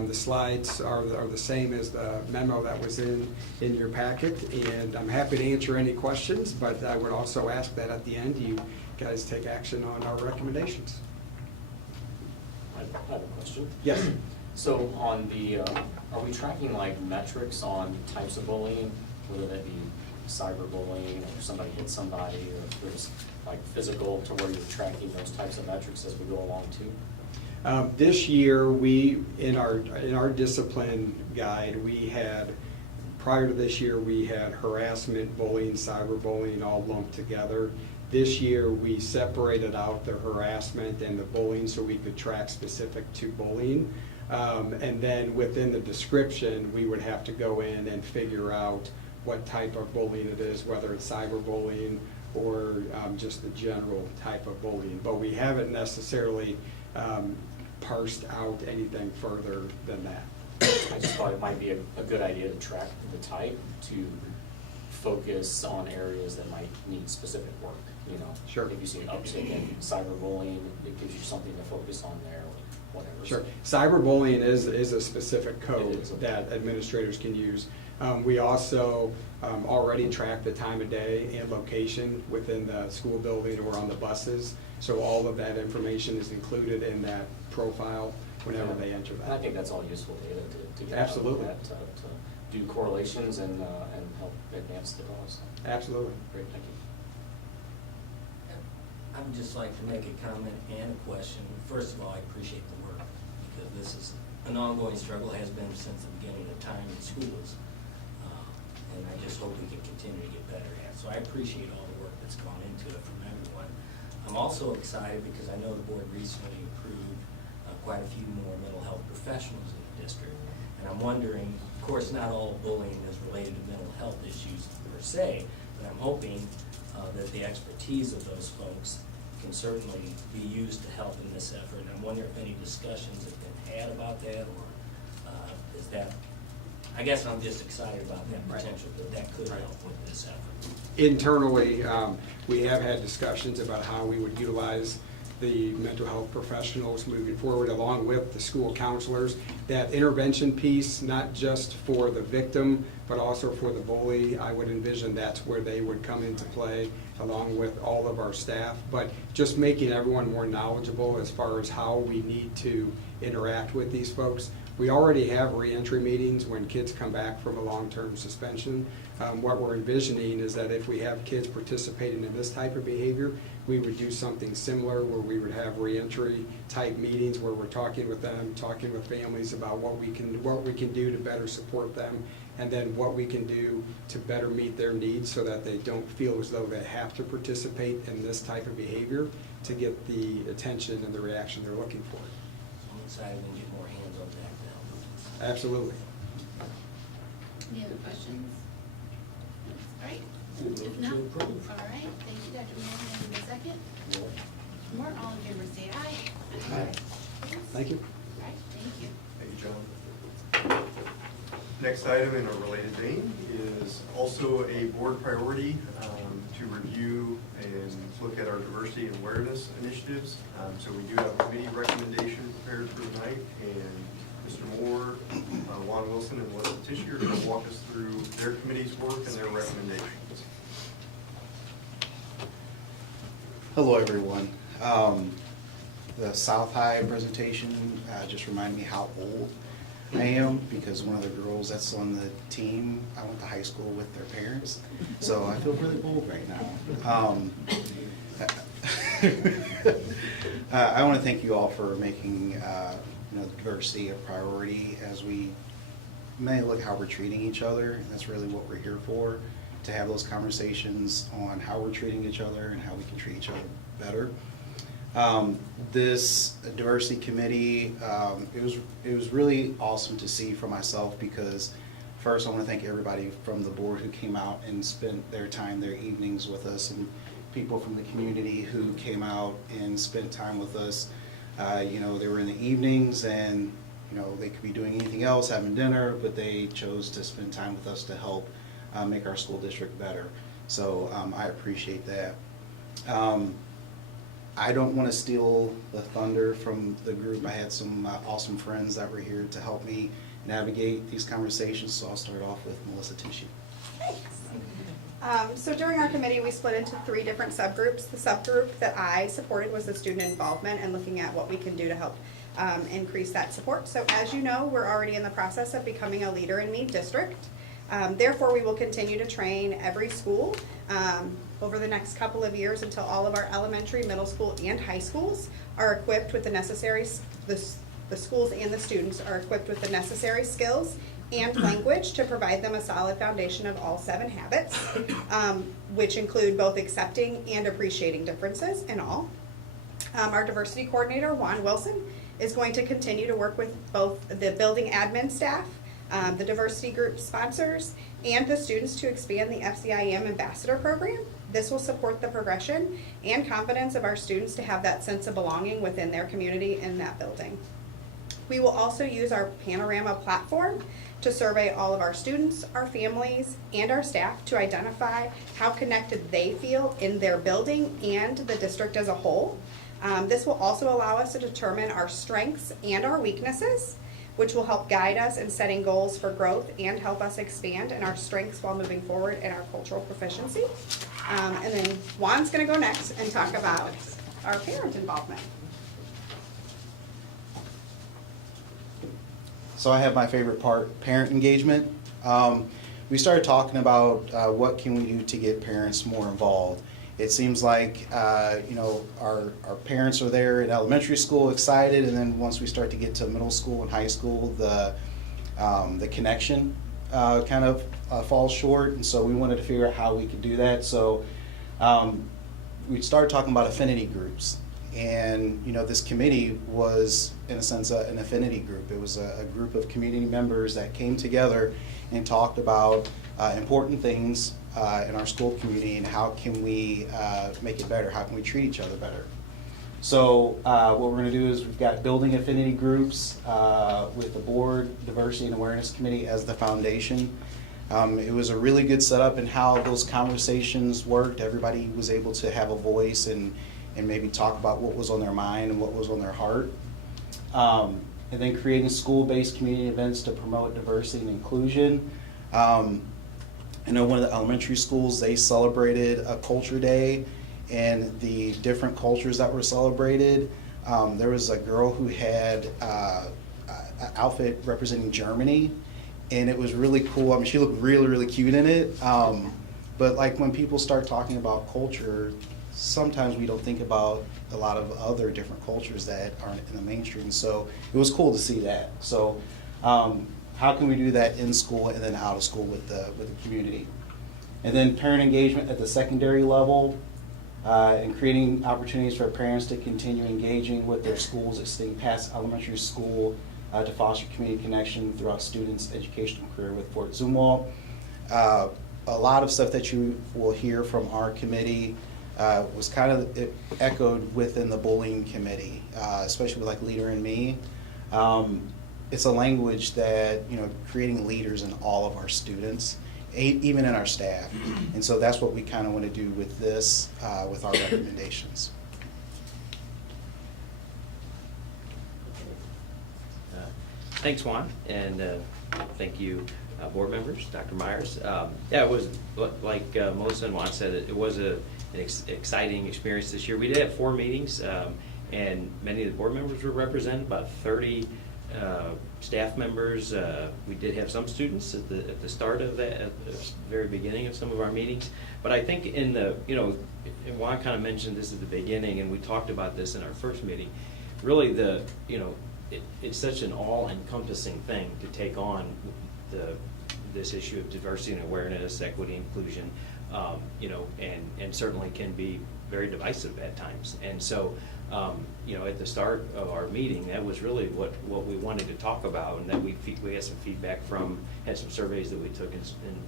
The slides are the same as the memo that was in your packet, and I'm happy to answer any questions, but I would also ask that at the end you guys take action on our recommendations. I have a question. Yes. So on the, are we tracking like metrics on types of bullying, whether that be cyberbullying, or somebody hit somebody, or if there's like physical, to where you're tracking those types of metrics as we go along too? This year, in our discipline guide, we had, prior to this year, we had harassment, bullying, cyberbullying all lumped together. This year, we separated out the harassment and the bullying so we could track specific to bullying. And then within the description, we would have to go in and figure out what type of bullying it is, whether it's cyberbullying or just the general type of bullying. But we haven't necessarily parsed out anything further than that. I just thought it might be a good idea to track the type, to focus on areas that might need specific work, you know? Sure. If you see an uptick in cyberbullying, it gives you something to focus on there, or whatever. Sure. Cyberbullying is a specific code It is, okay. that administrators can use. We also already track the time of day and location within the school building or on the buses. So all of that information is included in that profile whenever they enter And I that. think that's all useful data to get. Absolutely. Out of that, to do correlations and help advance the cause. Absolutely. Great, thank you. I would just like to make a comment and a question. First of all, I appreciate the work, because this is an ongoing struggle, has been since the beginning of time in schools. And I just hope we can continue to get better at it. So I appreciate all the work that's gone into it from everyone. I'm also excited because I know the board recently approved quite a few more mental health professionals in the district. And I'm wondering, of course, not all bullying is related to mental health issues per se, but I'm hoping that the expertise of those folks can certainly be used to help in this effort. And I'm wondering if any discussions have been had about that, or is that I guess I'm just excited about that potential that could help with this effort. Internally, we have had discussions about how we would utilize the mental health professionals moving forward, along with the school counselors. That intervention piece, not just for the victim, but also for the bully, I would envision that's where they would come into play, along with all of our staff. But just making everyone more knowledgeable as far as how we need to interact with these folks. We already have reentry meetings when kids come back from a long-term suspension. What we're envisioning is that if we have kids participating in this type of behavior, we would do something similar where we would have reentry type meetings where we're talking with them, talking with families about what we can do to better support them, and then what we can do to better meet their needs so that they don't feel as though they have to participate in this type of behavior to get the attention and the reaction they're looking for. So I'm excited we can get more hands on that now. Absolutely. Any other questions? All right. If not, all right, thank you, Dr. Moore, and a second. More, all in favor, say aye. Aye. All Thank you. right, thank you. Thank you, John. Next item in a related vein is also a board priority to review and look at our diversity and awareness initiatives. So we do have a committee recommendation prepared for tonight, and Mr. Moore, Juan Wilson, and Melissa Tishy are going to walk us through their committee's work and their recommendations. Hello, everyone. The South High presentation just reminded me how old I am, because one of the girls that's on the team, I went to high school with their parents, so I feel really old right now. I want to thank you all for making diversity a priority as we may look at how we're treating each other. That's really what we're here for, to have those conversations on how we're treating each other and how we can treat each other better. This diversity committee, it was really awesome to see for myself, because first I want to thank everybody from the board who came out and spent their time, their evenings with us, and people from the community who came out and spent time with us. They were in the evenings and they could be doing anything else, having dinner, but they chose to spend time with us to help make our school district better. So I appreciate that. I don't want to steal the thunder from the group. I had some awesome friends that were here to help me navigate these conversations, so I'll start off with Melissa Tishy. So during our committee, we split into 3 different subgroups. The subgroup that I supported was the student involvement and looking at what we can do to help increase that support. So as you know, we're already in the process of becoming a leader in Meade District. Therefore, we will continue to train every school over the next couple of years until all of our elementary, middle school, and high schools are equipped with the necessary, the schools and the students are equipped with the necessary skills and language to provide them a solid foundation of all 7 habits, which include both accepting and appreciating differences in all. Our diversity coordinator, Juan Wilson, is going to continue to work with both the building admin staff, the diversity group sponsors, and the students to expand the FCIM ambassador program. This will support the progression and confidence of our students to have that sense of belonging within their community in that building. We will also use our Panorama platform to survey all of our students, our families, and our staff to identify how connected they feel in their building and the district as a whole. This will also allow us to determine our strengths and our weaknesses, which will help guide us in setting goals for growth and help us expand in our strengths while moving forward in our cultural proficiency. And then Juan's going to go next and talk about our parent involvement. So I have my favorite part, parent engagement. We started talking about what can we do to get parents more involved. It seems like our parents are there in elementary school excited, and then once we start to get to middle school and high school, the connection kind of falls short, and so we wanted to figure out how we could do that. So we started talking about affinity groups, and this committee was in a sense an affinity group. It was a group of community members that came together and talked about important things in our school community and how can we make it better, how can we treat each other better. So what we're going to do is we've got building affinity groups with the board, diversity and awareness committee as the foundation. It was a really good setup in how those conversations worked. Everybody was able to have a voice and maybe talk about what was on their mind and what was on their heart. And then creating school-based community events to promote diversity and inclusion. I know one of the elementary schools, they celebrated a culture day, and the different cultures that were celebrated. There was a girl who had an outfit representing Germany, and it was really cool. I mean, she looked really, really cute in it. But like when people start talking about culture, sometimes we don't think about a lot of other different cultures that aren't in the mainstream. So it was cool to see that. So how can we do that in school and then out of school with the community? And then parent engagement at the secondary level, and creating opportunities for parents to continue engaging with their schools, extending past elementary school to foster community connection throughout students' educational career with Fort Zumwalt. A lot of stuff that you will hear from our committee was kind of echoed within the bullying committee, especially with like Leader in Me. It's a language that, you know, creating leaders in all of our students, even in our staff. And so that's what we kind of want to do with this, with our recommendations. Thanks, Juan, and thank you, board members, Dr. Myers. Yeah, it was, like Melissa and Juan said, it was an exciting experience this year. We did have 4 meetings, and many of the board members were represented, about 30 staff members. We did have some students at the start of that, at the very beginning of some of our meetings. But I think in the, you know, and Juan kind of mentioned this at the beginning, and we talked about this in our first meeting. Really, the, you know, it's such an all-encompassing thing to take on this issue of diversity and awareness, equity, inclusion, you know, and certainly can be very divisive at times. And so, you know, at the start of our meeting, that was really what we wanted to talk about, and that we had some feedback from, had some surveys that we took, and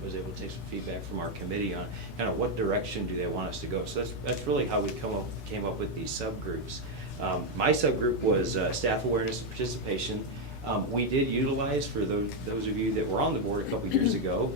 was able to take some feedback from our committee on kind of what direction do they want us to go. So that's really how we came up with these subgroups. My subgroup was staff awareness and participation. We did utilize, for those of you that were on the board a couple years ago,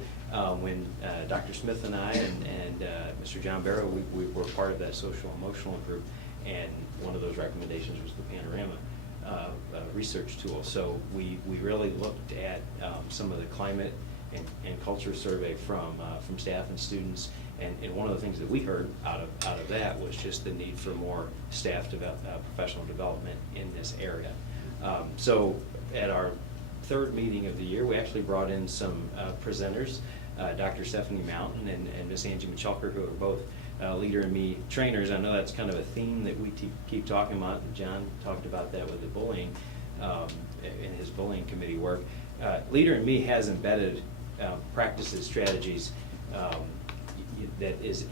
when Dr. Smith and I and Mr. John Barrow, we were part of that social emotional group, and one of those recommendations was the Panorama research tool. So we really looked at some of the climate and culture survey from staff and students, and one of the things that we heard out of that was just the need for more staff professional development in this area. So at our 3rd meeting of the year, we actually brought in some presenters, Dr. Stephanie Mountain and Miss Angie Michalker, who are both Leader in Me trainers. I know that's kind of a theme that we keep talking about. John talked about that with the bullying, in his bullying committee work. Leader in Me has embedded practices, strategies that is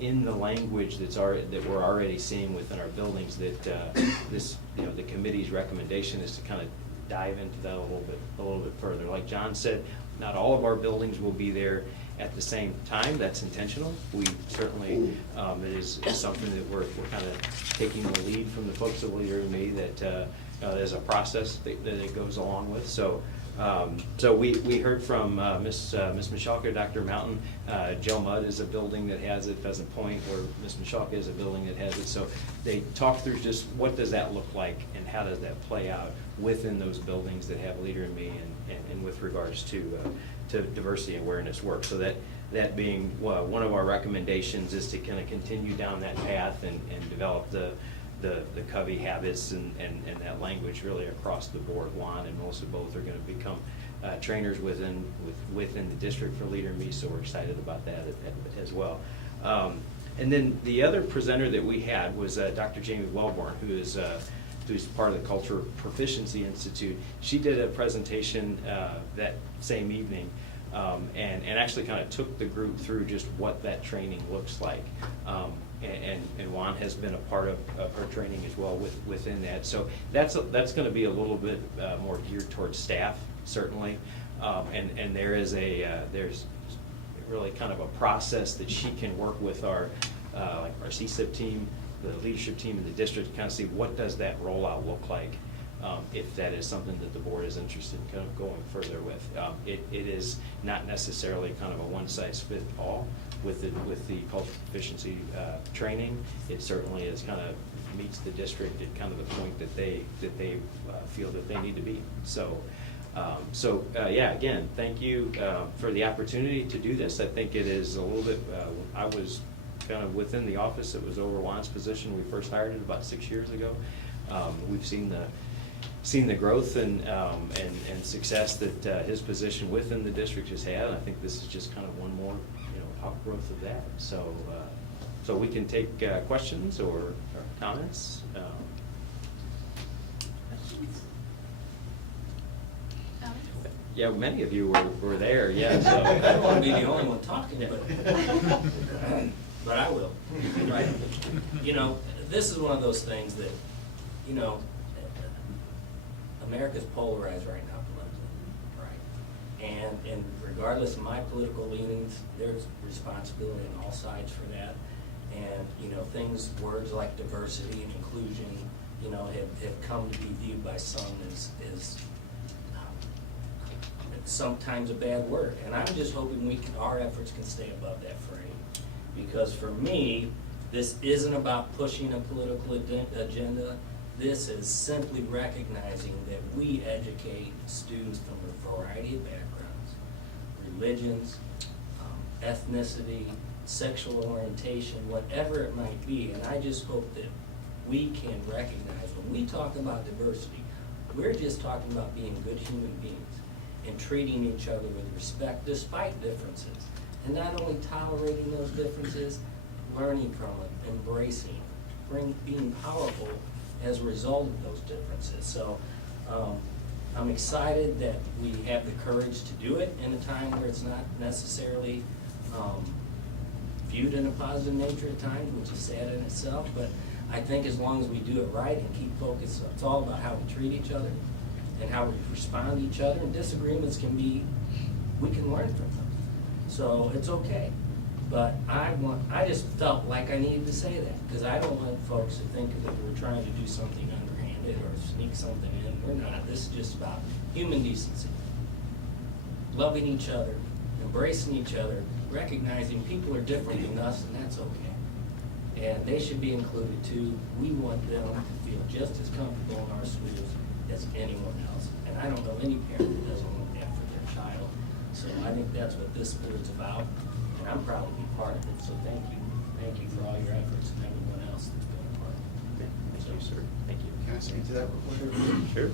in the language that we're already seeing within our buildings. That this, you know, the committee's recommendation is to kind of dive into that a little bit further. Like John said, not all of our buildings will be there at the same time. That's intentional. We certainly, it is something that we're kind of taking the lead from the folks at Leader in Me, that there's a process that it goes along with. So we heard from Miss Michalka, Dr. Mountain. Joe Mudd is a building that has it, Pheasant Point, where Miss Michalka is a building that has it. So they talked through just what does that look like and how does that play out within those buildings that have Leader in Me, and with regards to diversity and awareness work. So that being one of our recommendations is to kind of continue down that path and develop the Covey habits and that language really across the board. Juan and Melissa both are going to become trainers within the district for Leader in Me, so we're excited about that as well. And then the other presenter that we had was Dr. Jamie Wellborn, who's part of the Culture Proficiency Institute. She did a presentation that same evening, and actually kind of took the group through just what that training looks like. And Juan has been a part of her training as well within that. So that's going to be a little bit more geared towards staff, certainly. And there's really kind of a process that she can work with our CSIP team the leadership team in the district to kind of see what does that rollout look like, if that is something that the board is interested in kind of going further with. It is not necessarily kind of a one-size-fits-all with the cultural proficiency training. It certainly is kind of meets the district at kind of the point that they feel that they need to be. So yeah, again, thank you for the opportunity to do this. I think it is a little bit, I was kind of within the office. It was over Juan's position. We first hired it about 6 years ago. We've seen the growth and success that his position within the district has had. I think this is just kind of one more, outgrowth of that. So we can take questions or comments. Yeah, many of you were there, yeah. So. I don't want to be the only one talking, but I will, right? This is one of those things that, America's polarized right now politically, right? And regardless of my political leanings, there's responsibility on all sides for that. And, words like diversity and inclusion, have come to be viewed by some as sometimes a bad word. And I'm just hoping our efforts can stay above that frame. Because for me, this isn't about pushing a political agenda. This is simply recognizing that we educate students from a variety of backgrounds, religions, ethnicity, sexual orientation, whatever it might be. And I just hope that we can recognize when we talk about diversity, we're just talking about being good human beings and treating each other with respect despite differences. And not only tolerating those differences, learning from it, embracing, being powerful as a result of those differences. So I'm excited that we have the courage to do it in a time where it's not necessarily viewed in a positive nature at times, which is sad in itself. But I think as long as we do it right and keep focused, it's all about how we treat each other and how we respond to each other. And disagreements we can learn from them. So it's okay. But I just felt like I needed to say that because I don't want folks to think that we're trying to do something underhanded or sneak something in. We're not. This is just about human decency, loving each other, embracing each other, recognizing people are different than us, and that's okay. And they should be included too. We want them to feel just as comfortable in our schools as anyone else. And I don't know any parent that doesn't want that for their child. So I think that's what this board's about. And I'm proud to be part of it. So thank you. Thank you for all your efforts and everyone else that's been a part of it. Thank you, sir. Thank you. Can I speak to that real quick? Sure.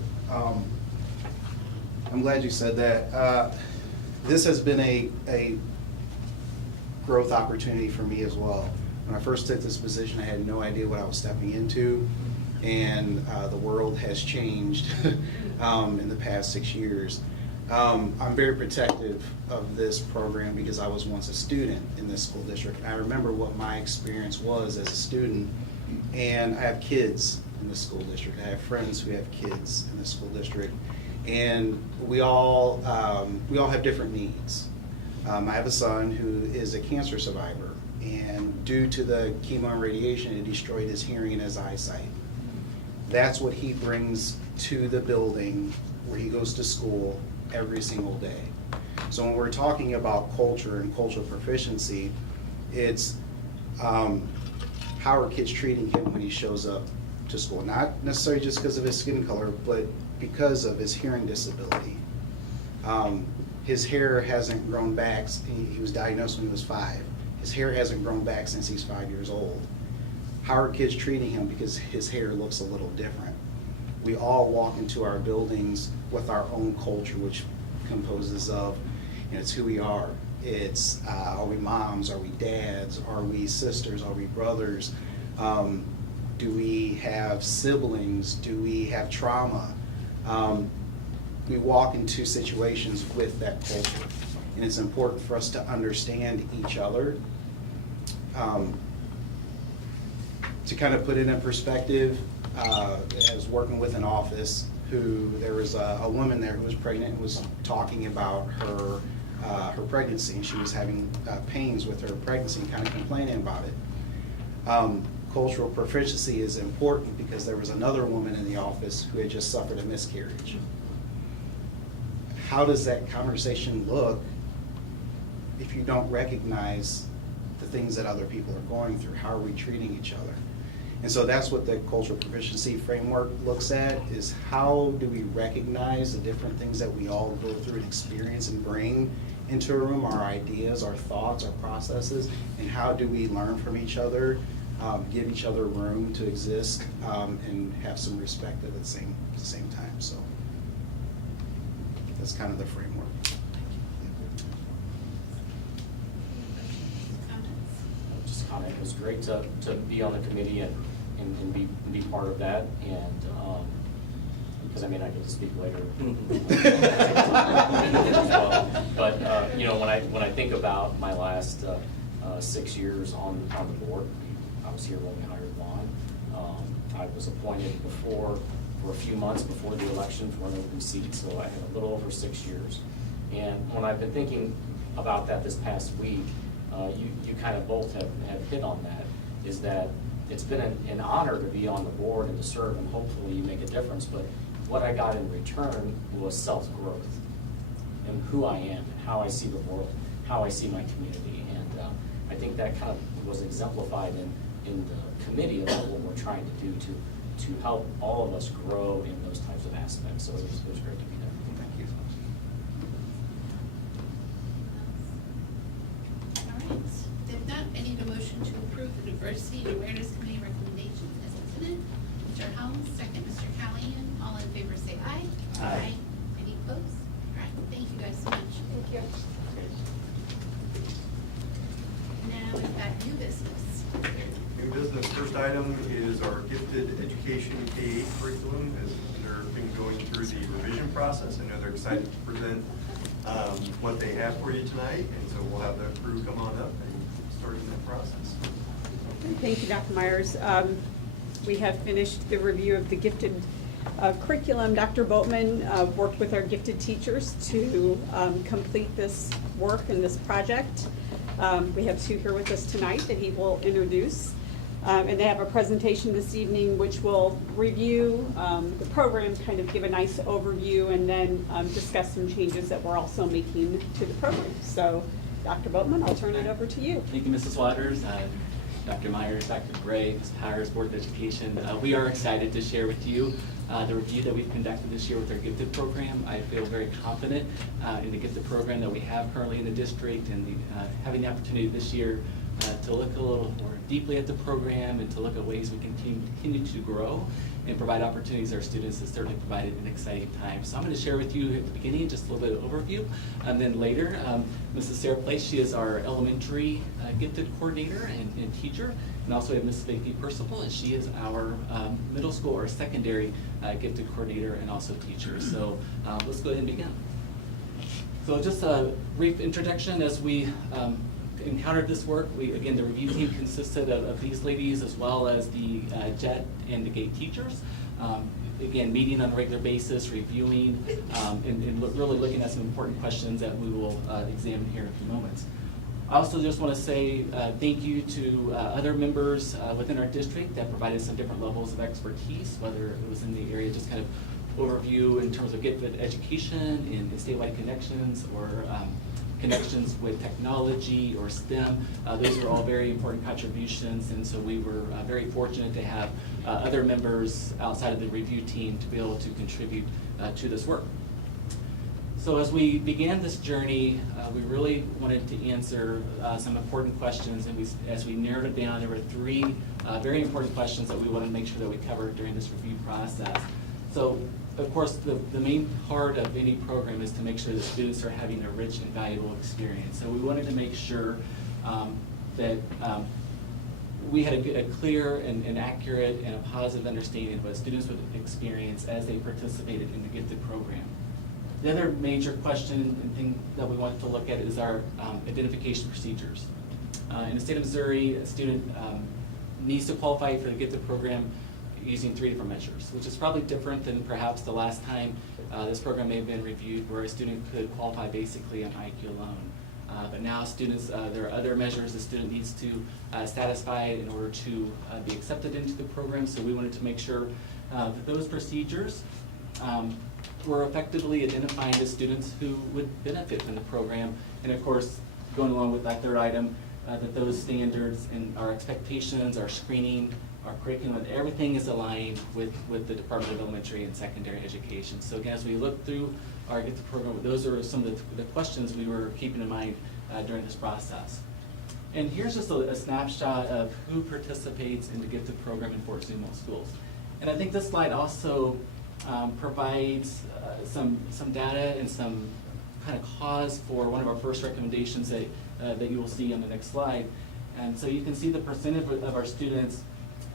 I'm glad you said that. This has been a growth opportunity for me as well. When I first took this position, I had no idea what I was stepping into, and the world has changed in the past 6 years. I'm very protective of this program because I was once a student in this school district, and I remember what my experience was as a student, and I have kids in the school district. I have friends who have kids in the school district, and we all have different needs. I have a son who is a cancer survivor, and due to the chemo and radiation, it destroyed his hearing and his eyesight. That's what he brings to the building where he goes to school every single day. So when we're talking about culture and cultural proficiency, it's how are kids treating him when he shows up to school? Not necessarily just because of his skin color, but because of his hearing disability. His hair hasn't grown back. He was diagnosed when he was 5. His hair hasn't grown back since he's 5 years old. How are kids treating him because his hair looks a little different? We all walk into our buildings with our own culture, which composes of, it's who we are. It's, are we moms? Are we dads? Are we sisters? Are we brothers? Do we have siblings? Do we have trauma? We walk into situations with that culture, and it's important for us to understand each other. To kind of put it in perspective, I was working with an office there was a woman there who was pregnant and was talking about her pregnancy, and she was having pains with her pregnancy and kind of complaining about it. cultural proficiency is important because there was another woman in the office who had just suffered a miscarriage. How does that conversation look if you don't recognize the things that other people are going through? How are we treating each other? And so that's what the cultural proficiency framework looks at, is how do we recognize the different things that we all go through and experience and bring into a room, our ideas, our thoughts, our processes, and how do we learn from each other, give each other room to exist, and have some respect at the same time. So that's kind of the framework. Comments? Just comment, it was great to be on the committee and be part of that, and, because I mean, I get to speak later. But, you know, when I think about my last 6 years on the board, I was here when we hired Juan. I was appointed for a few months before the election for an open seat, so I had a little over 6 years. And when I've been thinking about that this past week, you kind of both have hit on that, is that it's been an honor to be on the board and to serve, and hopefully you make a difference, but what I got in return was self-growth and who I am and how I see the world, how I see my community. And I think that kind of was exemplified in the committee about what we're trying to do to help all of us grow in those types of aspects. So it was great to be there. Thank you. All right, if not, I need a motion to approve the Diversity and Awareness Committee recommendations as presented. Mr. Helms, second, Mr. Callahan, all in favor say aye. Aye. Any opposed? All right, thank you guys so much. Thank you. Now we've got new business. New business, first item is our gifted education K-8 curriculum, as they're been going through the revision process. I know they're excited to present what they have for you tonight, and so we'll have the crew come on up and start in that process. Thank you, Dr. Myers. We have finished the review of the gifted curriculum. Dr. Boatman worked with our gifted teachers to complete this work and this project. We have two here with us tonight that he will introduce. And they have a presentation this evening which will review the program, kind of give a nice overview, and then discuss some changes that we're also making to the program. So, Dr. Boatman, I'll turn it over to you. Thank you, Mrs. Waters, Dr. Myers, Dr. Gray, Ms. Powers, Board of Education. We are excited to share with you the review that we've conducted this year with our gifted program. I feel very confident in the gifted program that we have currently in the district, and having the opportunity this year to look a little more deeply at the program and to look at ways we can continue to grow and provide opportunities to our students has certainly provided an exciting time. So I'm going to share with you at the beginning just a little bit of overview, and then later Mrs. Sarah Place, she is our elementary gifted coordinator and teacher, and also we have Mrs. Vicki Percival, and she is our middle school or secondary gifted coordinator and also teacher. So let's go ahead and begin. So just a brief introduction as we encountered this work. Again, the review team consisted of these ladies as well as the JET and the GATE teachers. Again, meeting on a regular basis, reviewing, and really looking at some important questions that we will examine here in a few moments. I also just want to say thank you to other members within our district that provided some different levels of expertise, whether it was in the area just kind of overview in terms of gifted education and statewide connections, or connections with technology or STEM. Those are all very important contributions, and so we were very fortunate to have other members outside of the review team to be able to contribute to this work. So as we began this journey, we really wanted to answer some important questions, and as we narrowed it down, there were three very important questions that we wanted to make sure that we covered during this review process. So, of course, the main part of any program is to make sure that students are having a rich and valuable experience. So we wanted to make sure that we had a clear and accurate and a positive understanding of what students would experience as they participated in the gifted program. The other major question and thing that we wanted to look at is our identification procedures. In the state of Missouri, a student needs to qualify for the gifted program using 3 different measures, which is probably different than perhaps the last time this program may have been reviewed, where a student could qualify basically on IQ alone. But now students, there are other measures the student needs to satisfy in order to be accepted into the program. So we wanted to make sure that those procedures were effectively identifying the students who would benefit from the program. And of course, going along with that third item, that those standards and our expectations, our screening, our curriculum, everything is aligned with the Department of Elementary and Secondary Education. So again, as we look through our GIFT program, those are some of the questions we were keeping in mind during this process. And here's just a snapshot of who participates in the gifted program in Fort Zumwalt schools. And I think this slide also provides some data and some kind of cause for one of our first recommendations that you will see on the next slide. And so you can see the percentage of our students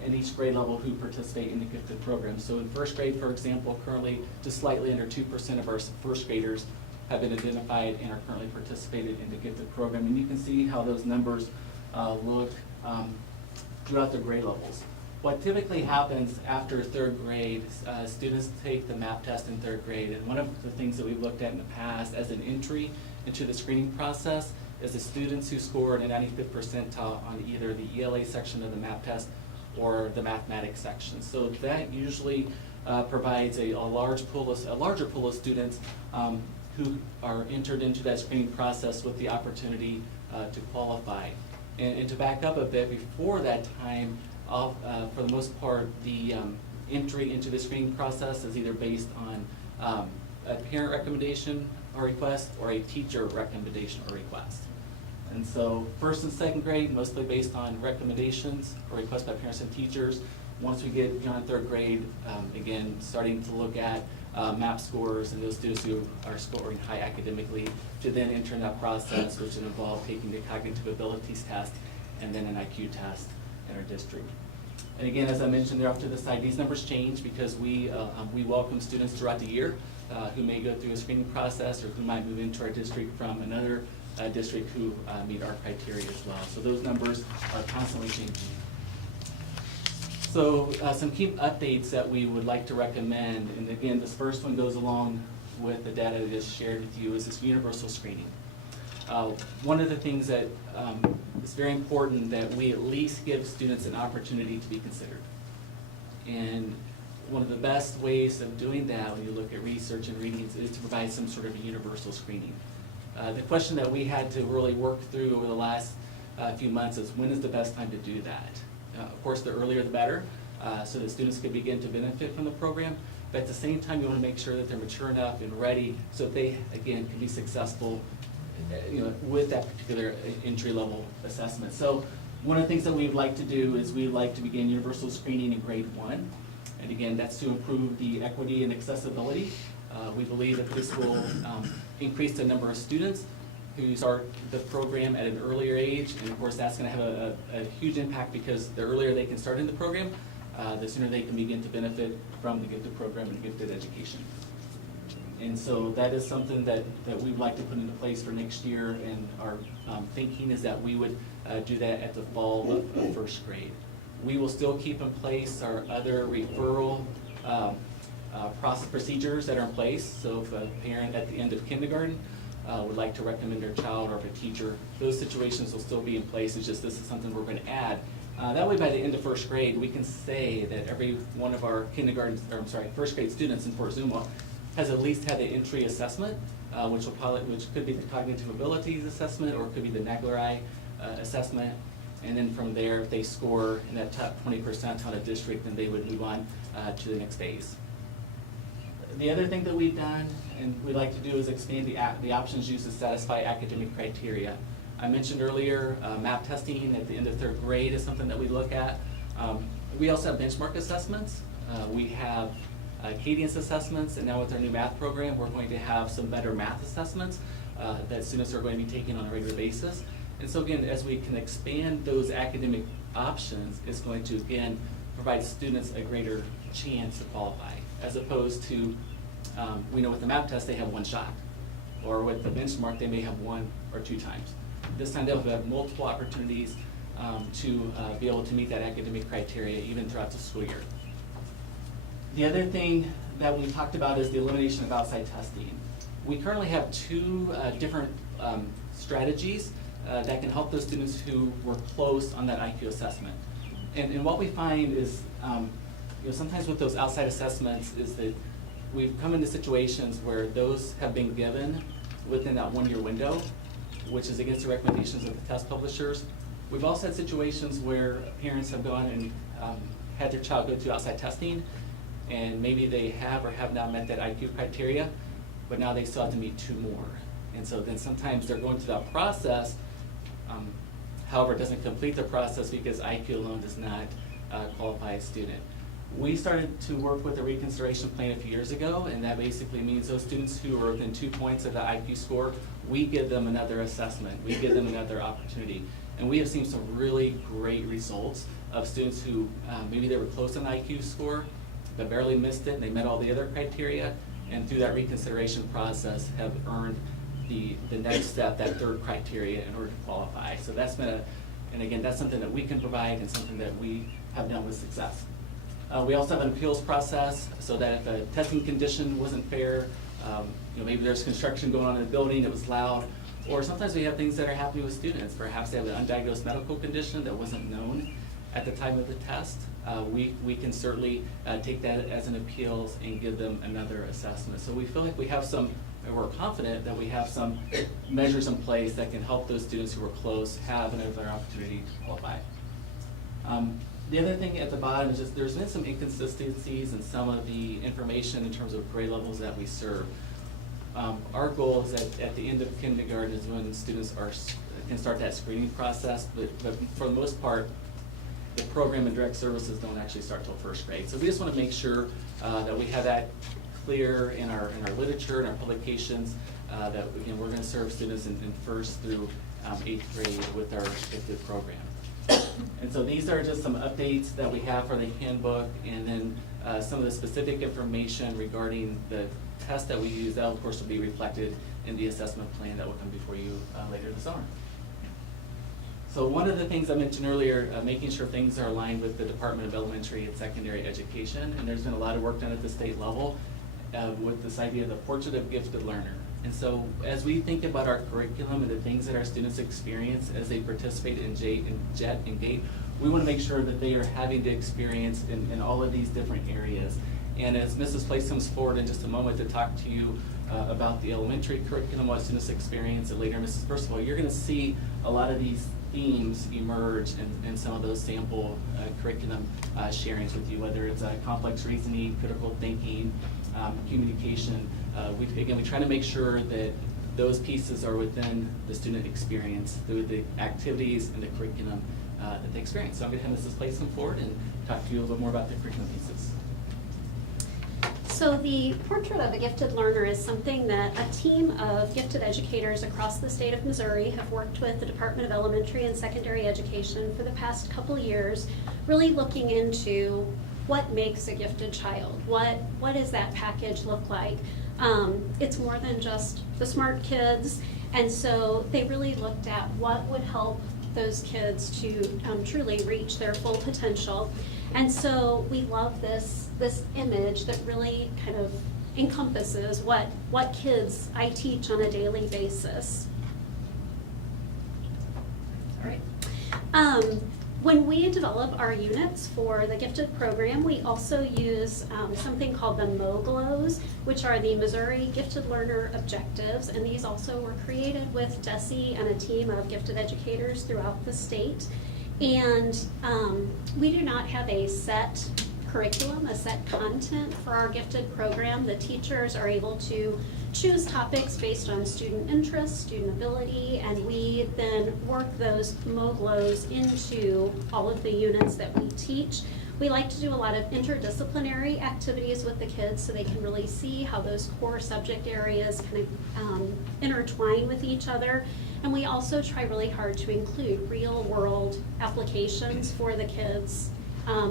in each grade level who participate in the gifted program. So in first grade, for example, currently just slightly under 2% of our first graders have been identified and are currently participated in the gifted program. And you can see how those numbers look throughout the grade levels. What typically happens after third grade, students take the MAP test in third grade, and one of the things that we've looked at in the past as an entry into the screening process is the students who scored a 95th percentile on either the ELA section of the MAP test or the mathematics section. So that usually provides a larger pool of students who are entered into that screening process with the opportunity to qualify. And to back up a bit, before that time, for the most part, the entry into the screening process is either based on a parent recommendation or request or a teacher recommendation or request. And so first and second grade, mostly based on recommendations or requests by parents and teachers. Once we get beyond third grade, again, starting to look at MAP scores and those students who are scoring high academically to then enter in that process, which would involve taking the cognitive abilities test and then an IQ test in our district. And again, as I mentioned there off to the side, these numbers change because we welcome students throughout the year who may go through a screening process or who might move into our district from another district who meet our criteria as well. So those numbers are constantly changing. So some key updates that we would like to recommend, and again, this first one goes along with the data that I just shared with you, is this universal screening. One of the things that is very important that we at least give students an opportunity to be considered. And one of the best ways of doing that when you look at research and readings is to provide some sort of a universal screening. The question that we had to really work through over the last few months is when is the best time to do that? Of course, the earlier the better, so that students could begin to benefit from the program. But at the same time, you want to make sure that they're mature enough and ready so that they, again, can be successful with that particular entry-level assessment. So one of the things that we'd like to do is we'd like to begin universal screening in grade 1. And again, that's to improve the equity and accessibility. We believe that this will increase the number of students who start the program at an earlier age. And of course, that's going to have a huge impact because the earlier they can start in the program, the sooner they can begin to benefit from the gifted program and gifted education. And so that is something that we'd like to put into place for next year, and our thinking is that we would do that at the fall of first grade. We will still keep in place our other referral procedures that are in place. So if a parent at the end of kindergarten would like to recommend their child, or if a teacher, those situations will still be in place. It's just this is something we're going to add. That way, by the end of first grade, we can say that every one of our first grade students in Fort Zumwalt has at least had the entry assessment, which could be the cognitive abilities assessment, or it could be the NAGLRI assessment. And then from there, if they score in that top 20% on a district, then they would move on to the next phase. The other thing that we've done and we'd like to do is expand the options used to satisfy academic criteria. I mentioned earlier MAP testing at the end of third grade is something that we look at. We also have benchmark assessments. We have cadence assessments, and now with our new math program, we're going to have some better math assessments that students are going to be taking on a regular basis. And so again, as we can expand those academic options, it's going to, again, provide students a greater chance to qualify, as opposed to, we know with the MAP test, they have one shot, or with the benchmark, they may have 1 or 2 times. This time, they'll have multiple opportunities to be able to meet that academic criteria even throughout the school year. The other thing that we talked about is the elimination of outside testing. We currently have 2 different strategies that can help those students who were close on that IQ assessment. And what we find is, sometimes with those outside assessments is that we've come into situations where those have been given within that 1 year window, which is against the recommendations of the test publishers. We've also had situations where parents have gone and had their child go to outside testing, and maybe they have or have not met that IQ criteria, but now they still have to meet 2 more. And so then sometimes they're going through that process, however, it doesn't complete the process because IQ alone does not qualify a student. We started to work with a reconsideration plan a few years ago, and that basically means those students who are within 2 points of the IQ score, we give them another assessment, we give them another opportunity. And we have seen some really great results of students who maybe they were close on the IQ score, but barely missed it, and they met all the other criteria, and through that reconsideration process have earned the next step, that 3rd criteria, in order to qualify. So that's been and again, that's something that we can provide and something that we have done with success. We also have an appeals process, so that if a testing condition wasn't fair, maybe there's construction going on in the building, it was loud, or sometimes we have things that are happening with students. Perhaps they have an undiagnosed medical condition that wasn't known at the time of the test. We can certainly take that as an appeals and give them another assessment. So we feel like we have some, and we're confident that we have some measures in place that can help those students who are close have another opportunity to qualify. The other thing at the bottom is just there's been some inconsistencies in some of the information in terms of grade levels that we serve. Our goal is that at the end of kindergarten is when students can start that screening process, but for the most part, the program and direct services don't actually start till 1st grade. So we just want to make sure that we have that clear in our literature and our publications, that again, we're going to serve students in 1st through 8th grade with our gifted program. And so these are just some updates that we have for the handbook, and then some of the specific information regarding the test that we use. That of course will be reflected in the assessment plan that will come before you later this summer. So one of the things I mentioned earlier, making sure things are aligned with the Department of Elementary and Secondary Education, and there's been a lot of work done at the state level with this idea of the portrait of gifted learner. And so as we think about our curriculum and the things that our students experience as they participate in JET and GATE, we want to make sure that they are having the experience in all of these different areas. And as Mrs. Place comes forward in just a moment to talk to you about the elementary curriculum, what students experience, and later Mrs. Percival, you're going to see a lot of these themes emerge in some of those sample curriculum sharings with you, whether it's complex reasoning, critical thinking, communication. We try to make sure that those pieces are within the student experience through the activities and the curriculum that they experience. So I'm going to have Mrs. Place come forward and talk to you a little bit more about the curriculum pieces. So the Portrait of a Gifted Learner is something that a team of gifted educators across the state of Missouri have worked with the Department of Elementary and Secondary Education for the past couple years, really looking into what makes a gifted child. What does that package look like? It's more than just the smart kids, and so they really looked at what would help those kids to truly reach their full potential. And so we love this image that really kind of encompasses what kids I teach on a daily basis. All right. When we develop our units for the gifted program, we also use something called the MOGLOs, which are the Missouri Gifted Learner Objectives, and these also were created with Desi and a team of gifted educators throughout the state. And we do not have a set curriculum, a set content for our gifted program. The teachers are able to choose topics based on student interest, student ability, and we then work those MOGLOs into all of the units that we teach. We like to do a lot of interdisciplinary activities with the kids so they can really see how those core subject areas kind of intertwine with each other. And we also try really hard to include real world applications for the kids,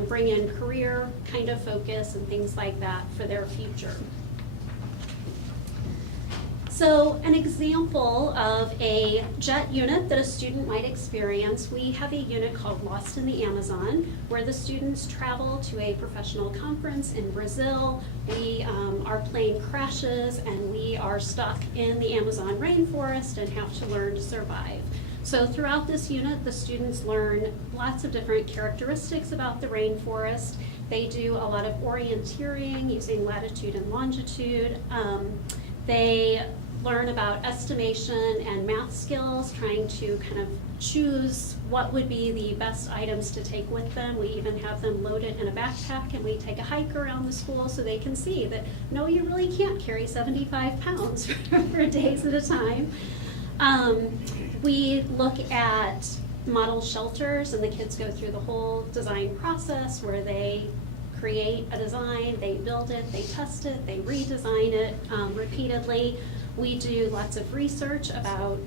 bring in career kind of focus and things like that for their future. So an example of a JET unit that a student might experience, we have a unit called Lost in the Amazon, where the students travel to a professional conference in Brazil. Our plane crashes and we are stuck in the Amazon rainforest and have to learn to survive. So throughout this unit, the students learn lots of different characteristics about the rainforest. They do a lot of orienteering using latitude and longitude. They learn about estimation and math skills, trying to kind of choose what would be the best items to take with them. We even have them loaded in a backpack and we take a hike around the school so they can see that, no, you really can't carry 75 pounds for days at a time. We look at model shelters and the kids go through the whole design process where they create a design, they build it, they test it, they redesign it repeatedly. We do lots of research about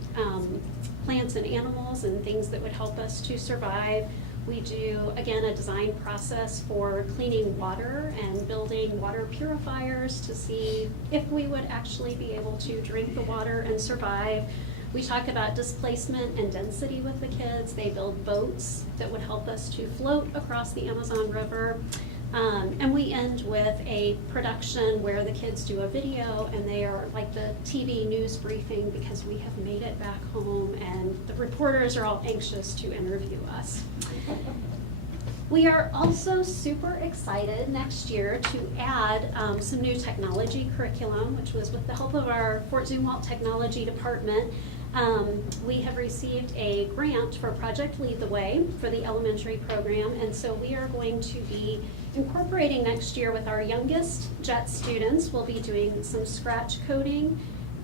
plants and animals and things that would help us to survive. We do, again, a design process for cleaning water and building water purifiers to see if we would actually be able to drink the water and survive. We talk about displacement and density with the kids. They build boats that would help us to float across the Amazon River. And we end with a production where the kids do a video and they are like the TV news briefing because we have made it back home and the reporters are all anxious to interview us. We are also super excited next year to add some new technology curriculum, which was with the help of our Fort Zumwalt Technology Department. We have received a grant for Project Lead the Way for the elementary program, and so we are going to be incorporating next year with our youngest JET students. We'll be doing some scratch coding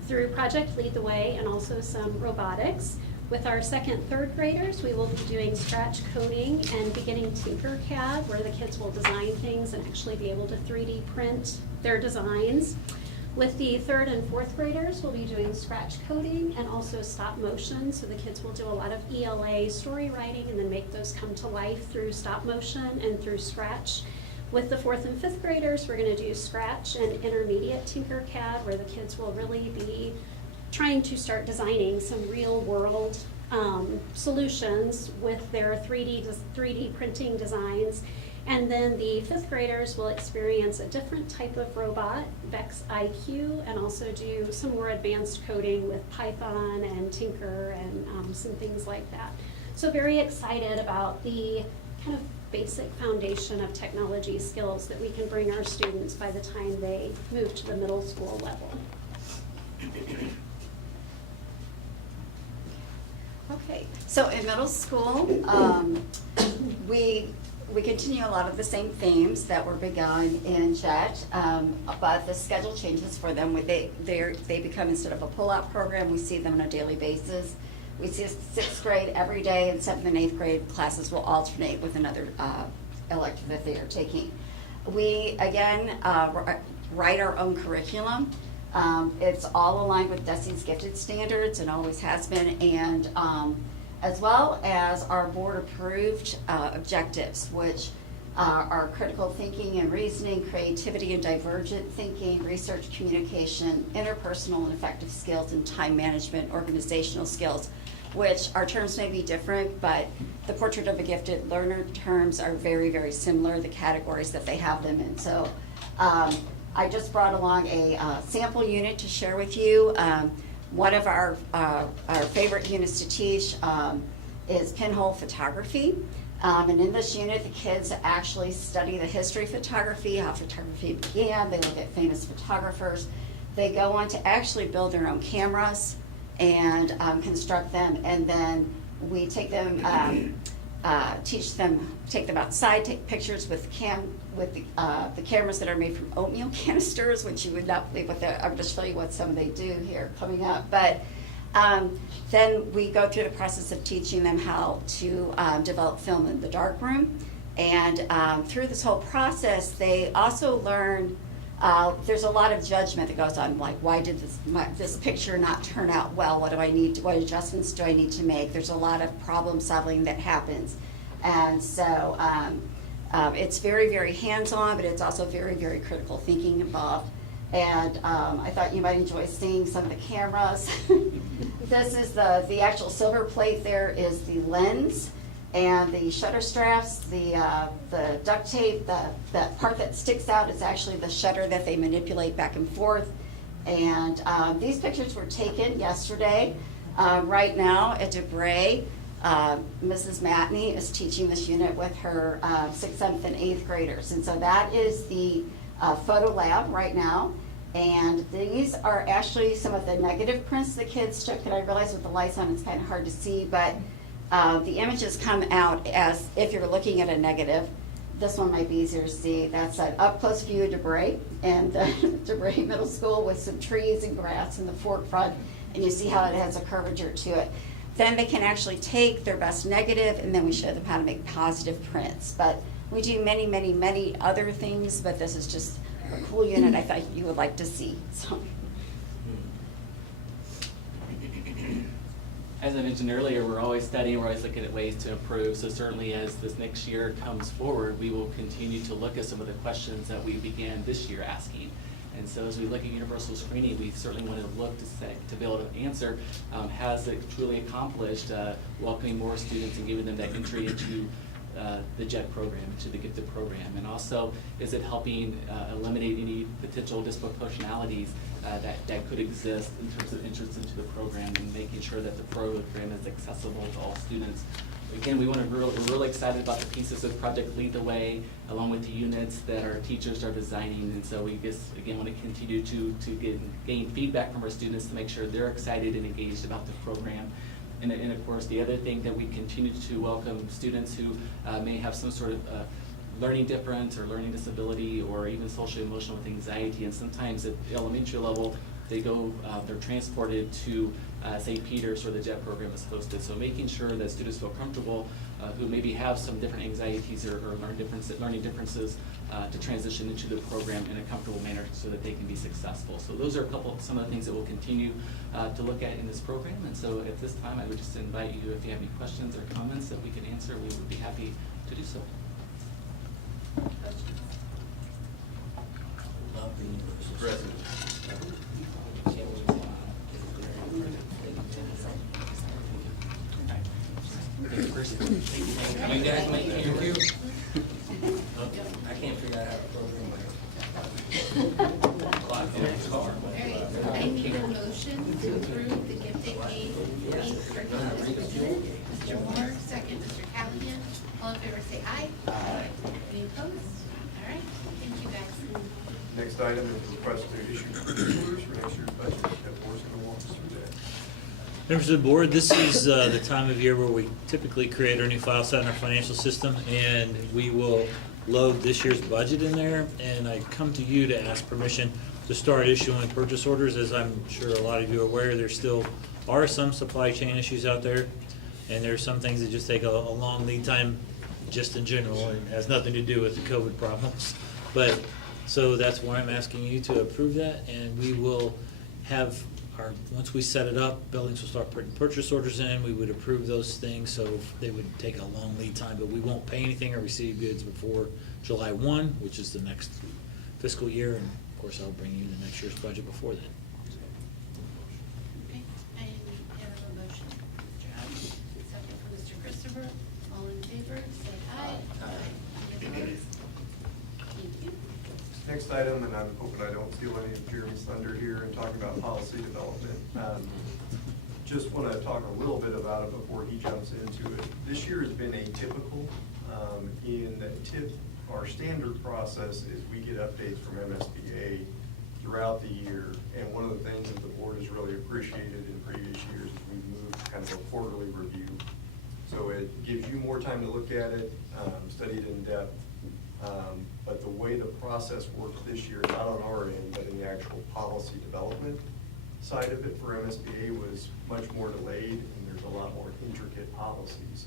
through Project Lead the Way and also some robotics. With our second, third graders, we will be doing scratch coding and beginning Tinkercad, where the kids will design things and actually be able to 3D print their designs. With the third and fourth graders, we'll be doing scratch coding and also stop motion. So the kids will do a lot of ELA story writing and then make those come to life through stop motion and through scratch. With the fourth and fifth graders, we're going to do scratch and intermediate Tinkercad, where the kids will really be trying to start designing some real world solutions with their 3D printing designs. And then the fifth graders will experience a different type of robot, Vex IQ, and also do some more advanced coding with Python and Tinker and some things like that. So very excited about the kind of basic foundation of technology skills that we can bring our students by the time they move to the middle school level. Okay, so in middle school, we continue a lot of the same themes that were begun in JET, but the schedule changes for them. They become, instead of a pull-out program, we see them on a daily basis. We see sixth grade every day, and seventh and eighth grade classes will alternate with another elective that they are taking. We, again, write our own curriculum. It's all aligned with DESE's gifted standards and always has been, and as well as our board-approved objectives, which are critical thinking and reasoning, creativity and divergent thinking, research, communication, interpersonal and effective skills, and time management, organizational skills, which our terms may be different, but the Portrait of a Gifted Learner terms are very, very similar, the categories that they have them in. So I just brought along a sample unit to share with you. One of our favorite units to teach is pinhole photography. And in this unit, the kids actually study the history of photography, how photography began. They look at famous photographers. They go on to actually build their own cameras and construct them. And then we take them, take them outside, take pictures with the cameras that are made from oatmeal canisters, which you would not believe what I'm going to show you what some they do here coming up. But then we go through the process of teaching them how to develop film in the darkroom. And through this whole process, they also learn there's a lot of judgment that goes on, like, why did this picture not turn out well? What adjustments do I need to make? There's a lot of problem solving that happens. And so it's very, very hands-on, but it's also very, very critical thinking involved. And I thought you might enjoy seeing some of the cameras. This is the actual silver plate. There is the lens and the shutter straps, the duct tape, that part that sticks out is actually the shutter that they manipulate back and forth. And these pictures were taken yesterday. Right now at DeBray, Mrs. Matney is teaching this unit with her 6th, 7th, and 8th graders. And so that is the photo lab right now. And these are actually some of the negative prints the kids took. And I realize with the lights on it's kind of hard to see, but the images come out as if you're looking at a negative. This one might be easier to see. That's an up-close view of DeBray and DeBray Middle School with some trees and grass in the forefront. And you see how it has a curvature to it. Then they can actually take their best negative, and then we show them how to make positive prints. But we do many, many, many other things, but this is just a cool unit I thought you would like to see. So. As I mentioned earlier, we're always studying, we're always looking at ways to improve. So certainly as this next year comes forward, we will continue to look at some of the questions that we began this year asking. And so as we look at universal screening, we certainly want to look to be able to answer, has it truly accomplished welcoming more students and giving them that entry into the JET program, into the gifted program? And also, is it helping eliminate any potential disproportionalities that could exist in terms of interest into the program, and making sure that the program is accessible to all students? Again, we're really excited about the pieces of Project Lead the Way, along with the units that our teachers are designing. And so we just, again, want to continue to gain feedback from our students to make sure they're excited and engaged about the program. And of course, the other thing that we continue to welcome students who may have some sort of learning difference or learning disability, or even social emotional with anxiety. And sometimes at the elementary level, they're transported to St. Peter's, where the JET program is hosted. So making sure that students feel comfortable, who maybe have some different anxieties or learning differences, to transition into the program in a comfortable manner so that they can be successful. So those are some of the things that we'll continue to look at in this program. And so at this time, I would just invite you, if you have any questions or comments that we can answer, we would be happy to do so. Love the universal. President. You guys make me review? Okay. I can't figure out how to program my clock in the car. All right, I need a motion to approve the gifted aid curriculum as presented. Mr. Moore, second. Mr. Callahan, all in favor say aye. Aye. Any opposed? All right, thank you guys. Next item is request to issue purchase orders for next year's budget. That board's going to walk us through that. Members of the board, this is the time of year where we typically create our new file set in our financial system, and we will load this year's budget in there. And I come to you to ask permission to start issuing purchase orders. As I'm sure a lot of you are aware, there still are some supply chain issues out there, and there are some things that just take a long lead time just in general, and has nothing to do with the COVID problems. But, so that's why I'm asking you to approve that, and we will have once we set it up, buildings will start putting purchase orders in. We would approve those things, so they would take a long lead time, but we won't pay anything or receive goods before July 1, which is the next fiscal year, and of course, I'll bring you the next year's budget before then. Okay, I have a motion. Mr. Allen, second from Mr. Christopher. All in favor, say aye. Aye. Any opposed? Thank you. Next item, and I'm hoping I don't steal any of Jeremy's thunder here and talk about policy development. Just want to talk a little bit about it before he jumps into it. This year has been atypical in that our standard process is we get updates from MSBA throughout the year. And one of the things that the board has really appreciated in previous years is we've moved to kind of a quarterly review. So it gives you more time to look at it, study it in depth. But the way the process works this year, not on our end, but in the actual policy development side of it for MSBA was much more delayed, and there's a lot more intricate policies.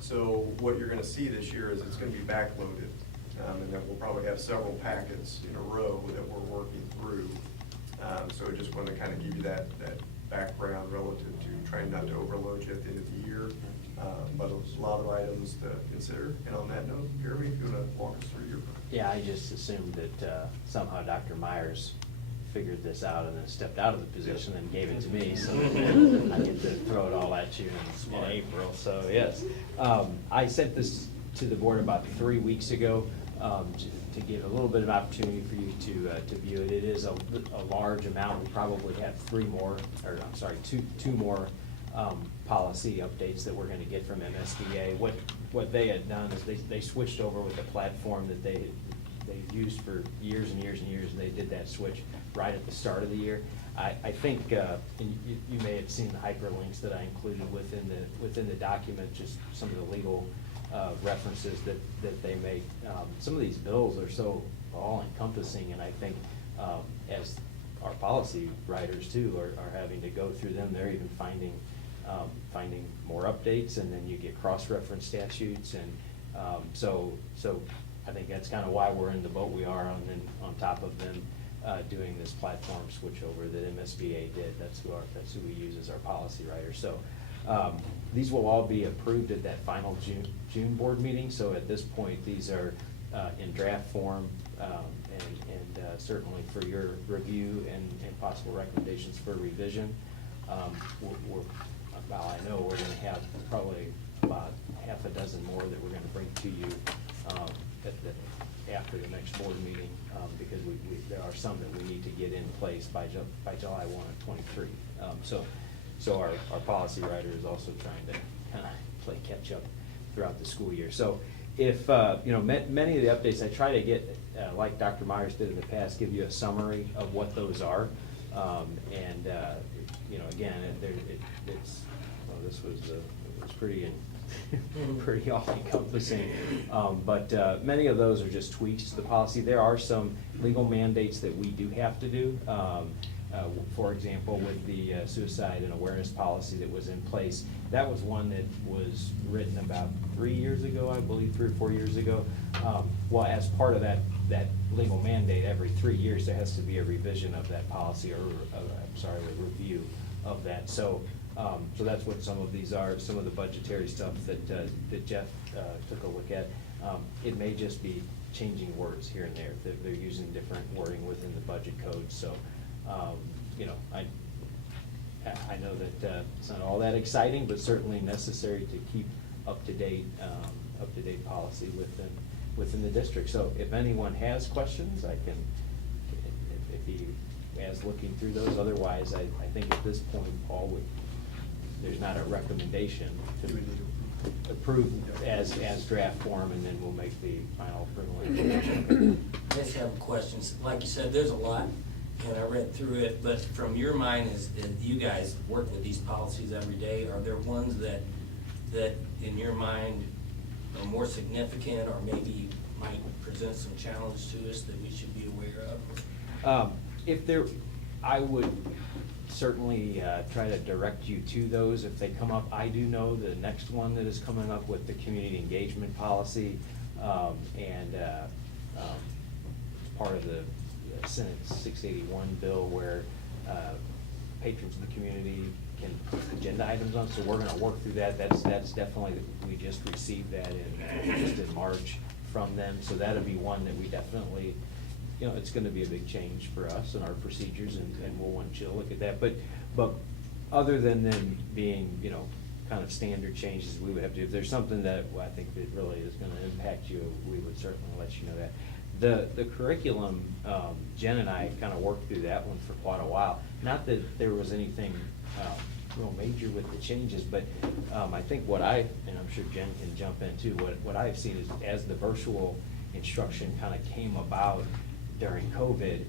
So what you're going to see this year is it's going to be backloaded, and then we'll probably have several packets in a row that we're working through. So I just wanted to kind of give you that background relative to trying not to overload you at the end of the year. But a lot of items to consider. And on that note, Jeremy, if you want to walk us through your. Yeah, I just assumed that somehow Dr. Myers figured this out and then stepped out of the position and gave it to me, so I get to throw it all at you in April, so yes. I sent this to the board about 3 weeks ago, to give a little bit of opportunity for you to view it. It is a large amount. We probably have two more policy updates that we're gonna get from MSBA. What they had done is they switched over with a platform that they've used for years and years and years, and they did that switch right at the start of the year. I think, and you may have seen the hyperlinks that I included within the document, just some of the legal references that they make. Some of these bills are so all-encompassing, and I think as our policy writers too are having to go through them, they're even finding more updates, and then you get cross-reference statutes, and so I think that's kind of why we're in the boat we are on top of them doing this platform switchover that MSBA did. That's who we use as our policy writers. So these will all be approved at that final June board meeting. So at this point, these are in draft form, and certainly for your review and possible recommendations for revision. I know we're going to have probably about half a dozen more that we're going to bring to you after the next board meeting, because there are some that we need to get in place by July 1 of 23. So our policy writer is also trying to kind of play catch up throughout the school year. So if, many of the updates I try to get, like Dr. Myers did in the past, give you a summary of what those are. Again, this was pretty pretty all-encompassing. But many of those are just tweaks to the policy. There are some legal mandates that we do have to do. For example, with the suicide and awareness policy that was in place, that was one that was written about 3 years ago, I believe, 3 or 4 years ago. Well, as part of that legal mandate, every 3 years there has to be a revision of that policy, or a review of that. So that's what some of these are. Some of the budgetary stuff that Jeff took a look at. It may just be changing words here and there. They're using different wording within the budget code. So, I know that it's not all that exciting, but certainly necessary to keep up-to-date policy within the district. So if anyone has questions, I can, if he is looking through those. Otherwise, I think at this point, Paul, there's not a recommendation to approve as draft form, and then we'll make the final approval. I just have questions. Like you said, there's a lot, and I read through it, but from your mind, as you guys work with these policies every day, are there ones that in your mind are more significant, or maybe might present some challenge to us that we should be aware of? I would certainly try to direct you to those if they come up. I do know the next one that is coming up with the community engagement policy, and part of the Senate 681 bill, where patrons of the community can put agenda items on. So we're going to work through that. That's definitely, we just received that in March from them. So that'll be one that we definitely, it's going to be a big change for us and our procedures, and we'll want you to look at that. But other than them being, kind of standard changes we would have to do, if there's something that I think that really is going to impact you, we would certainly let you know that. The curriculum, Jen and I kind of worked through that one for quite a while. Not that there was anything real major with the changes, but I think and I'm sure Jen can jump in too, what I've seen is as the virtual instruction kind of came about during COVID,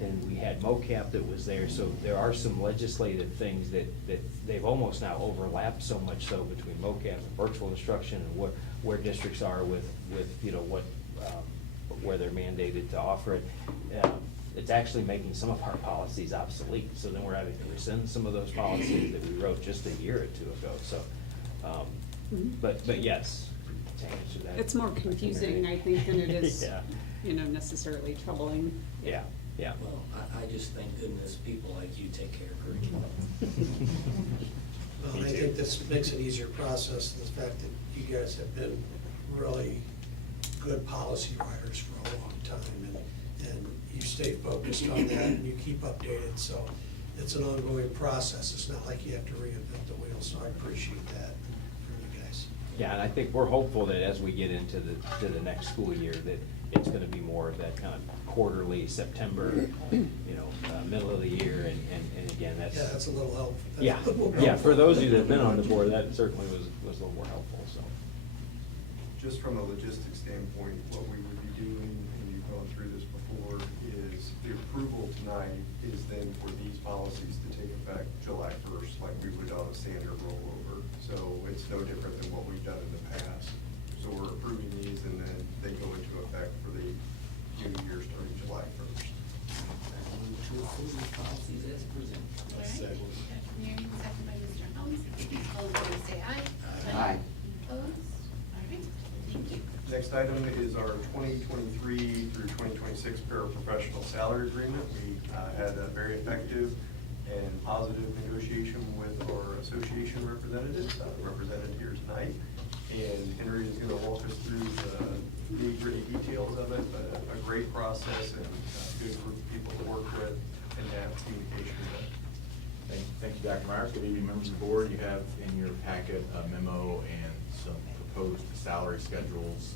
and we had MOCAP that was there, so there are some legislative things that they've almost now overlapped so much so between MOCAP and virtual instruction, and where districts are with where they're mandated to offer it. It's actually making some of our policies obsolete, so then we're having to rescind some of those policies that we wrote just a year or two ago. So, but yes, to answer that. It's more confusing, I think, than it is, yeah. Necessarily troubling. Yeah. Well, I just thank goodness people like you take care of curriculum. Well, I think this makes an easier process, the fact that you guys have been really good policy writers for a long time, And you stay focused on that and you keep updated, so it's an ongoing process. It's not like you have to reinvent the wheel, so I appreciate that from you guys. Yeah, and I think we're hopeful that as we get into the next school year, that it's gonna be more of that kind of quarterly, September, middle of the year, and again, that's. Yeah, that's a little helpful. That's Yeah, a little yeah, helpful. for those of you that have been on the board, that certainly was a little more helpful, so. Just from a logistics standpoint, what we would be doing, and you've gone through this before, is the approval tonight is then for these policies to take effect July 1st, like we would on a standard rollover. So it's no different than what we've done in the past. So we're approving these and then they go into effect for the new year starting July 1st. To approve these policies as presented. All right. Dr. Marion, second by Mr. Helms. All in favor, say aye. Aye. Opposed? All right, thank you. Next item is our 2023 through 2026 paraprofessional salary agreement. We had a very effective and positive negotiation with our association representatives, represented here tonight. And Henry is going to walk us through the nitty-gritty details of it, but a great process and a good group of people to work with and have communication with. Thank you, Dr. Myers. Good evening, members of the board. You have in your packet a memo and some proposed salary schedules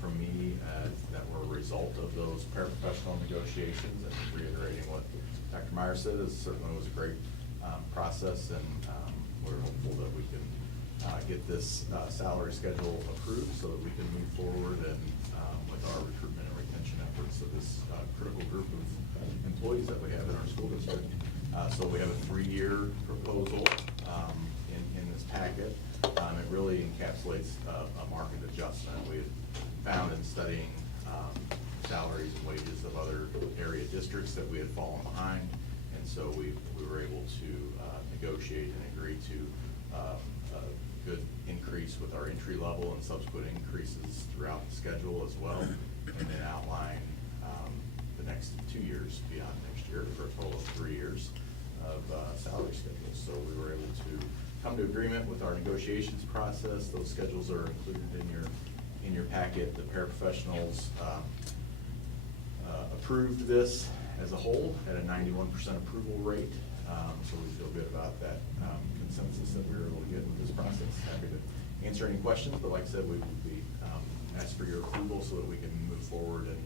from me that were a result of those paraprofessional negotiations. And reiterating what Dr. Myers said, it certainly was a great process, and we're hopeful that we can get this salary schedule approved so that we can move forward and with our recruitment and retention efforts of this critical group of employees that we have in our school district. So we have a 3-year proposal in this packet. It really encapsulates a market adjustment. We had found in studying salaries and wages of other area districts that we had fallen behind, and so we were able to negotiate and agree to a good increase with our entry level and subsequent increases throughout the schedule as well, and then outline the next 2 years beyond next year for a total of 3 years of salary schedules. So we were able to come to agreement with our negotiations process. Those schedules are included in your packet. The paraprofessionals approved this as a whole at a 91% approval rate. So we feel good about that consensus that we were able to get with this process. Happy to answer any questions, but like I said, we would be asked for your approval so that we can move forward and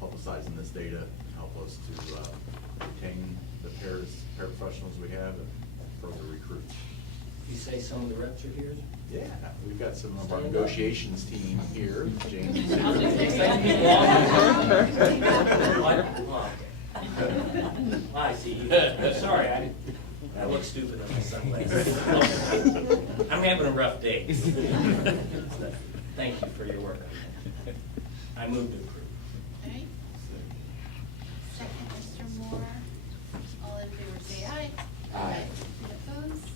publicizing this data and help us to retain the paraprofessionals we have and further recruit. You say some of the reps are here? Yeah, we've got some of our negotiations team here. James. I see you. Sorry, I look stupid in my sunglasses. I'm having a rough day. Thank you for your work. I move to approve. All right. Second, Mr. Moore. All in favor, say aye. Aye. Any opposed?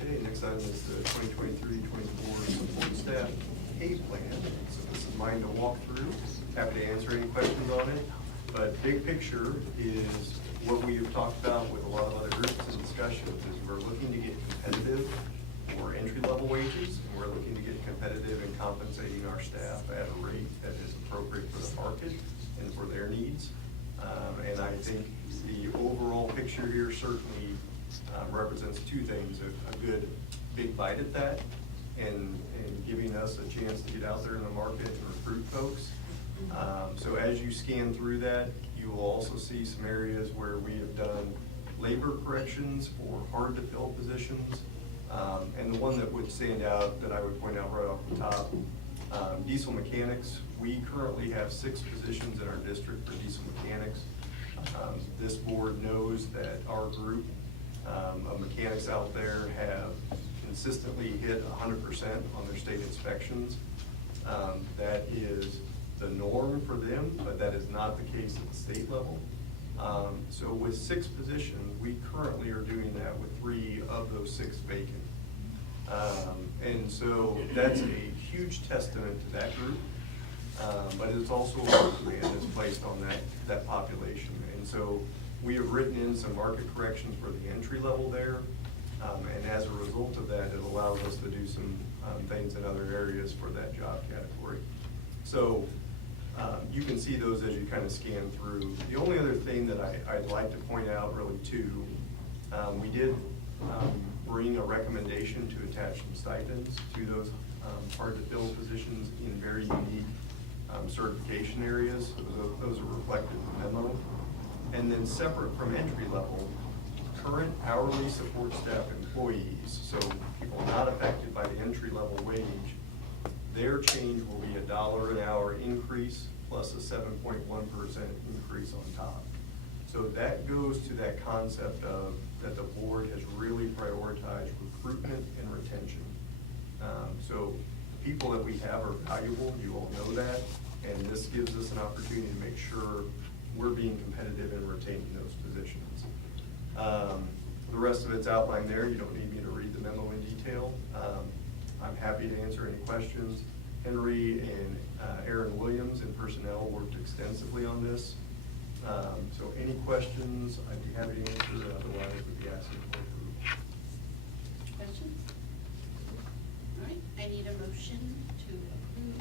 Okay, next item is the 2023-24 support staff pay plan. So this is mine to walk through. Happy to answer any questions on it. But big picture is what we have talked about with a lot of other groups and discussions is we're looking to get competitive for entry-level wages, and we're looking to get competitive in compensating our staff at a rate that is appropriate for the market and for their needs. And I think the overall picture here certainly represents two things: a good big bite at that, and giving us a chance to get out there in the market and recruit folks. So as you scan through that, you will also see some areas where we have done labor corrections for hard-to-fill positions. And the one that would stand out, that I would point out right off the top, diesel mechanics. We currently have 6 positions in our district for diesel mechanics. This board knows that our group of mechanics out there have consistently hit 100% on their state inspections. That is the norm for them, but that is not the case at the state level. So with 6 positions, we currently are doing that with 3 of those 6 vacant. And so that's a huge testament to that group, but it's also a work demand that's placed on that population. And so we have written in some market corrections for the entry level there, and as a result of that, it allows us to do some things in other areas for that job category. So You can see those as you kind of scan through. The only other thing that I'd like to point out really too, we did bring a recommendation to attach some stipends to those hard-to-fill positions in very unique certification areas. Those are reflected in the memo. And then separate from entry level, current hourly support staff employees, so people not affected by the entry level wage, their change will be $1 an hour increase plus a 7.1% increase on top. So that goes to that concept of that the board has really prioritized recruitment and retention. So the people that we have are valuable, you all know that, and this gives us an opportunity to make sure we're being competitive in retaining those positions. The rest of it's outlined there. You don't need me to read the memo in detail. I'm happy to answer any questions. Henry and Aaron Williams in personnel worked extensively on this. So any questions, I'd be happy to answer. Otherwise, we'd be asking for approval. Questions? All right, I need a motion to approve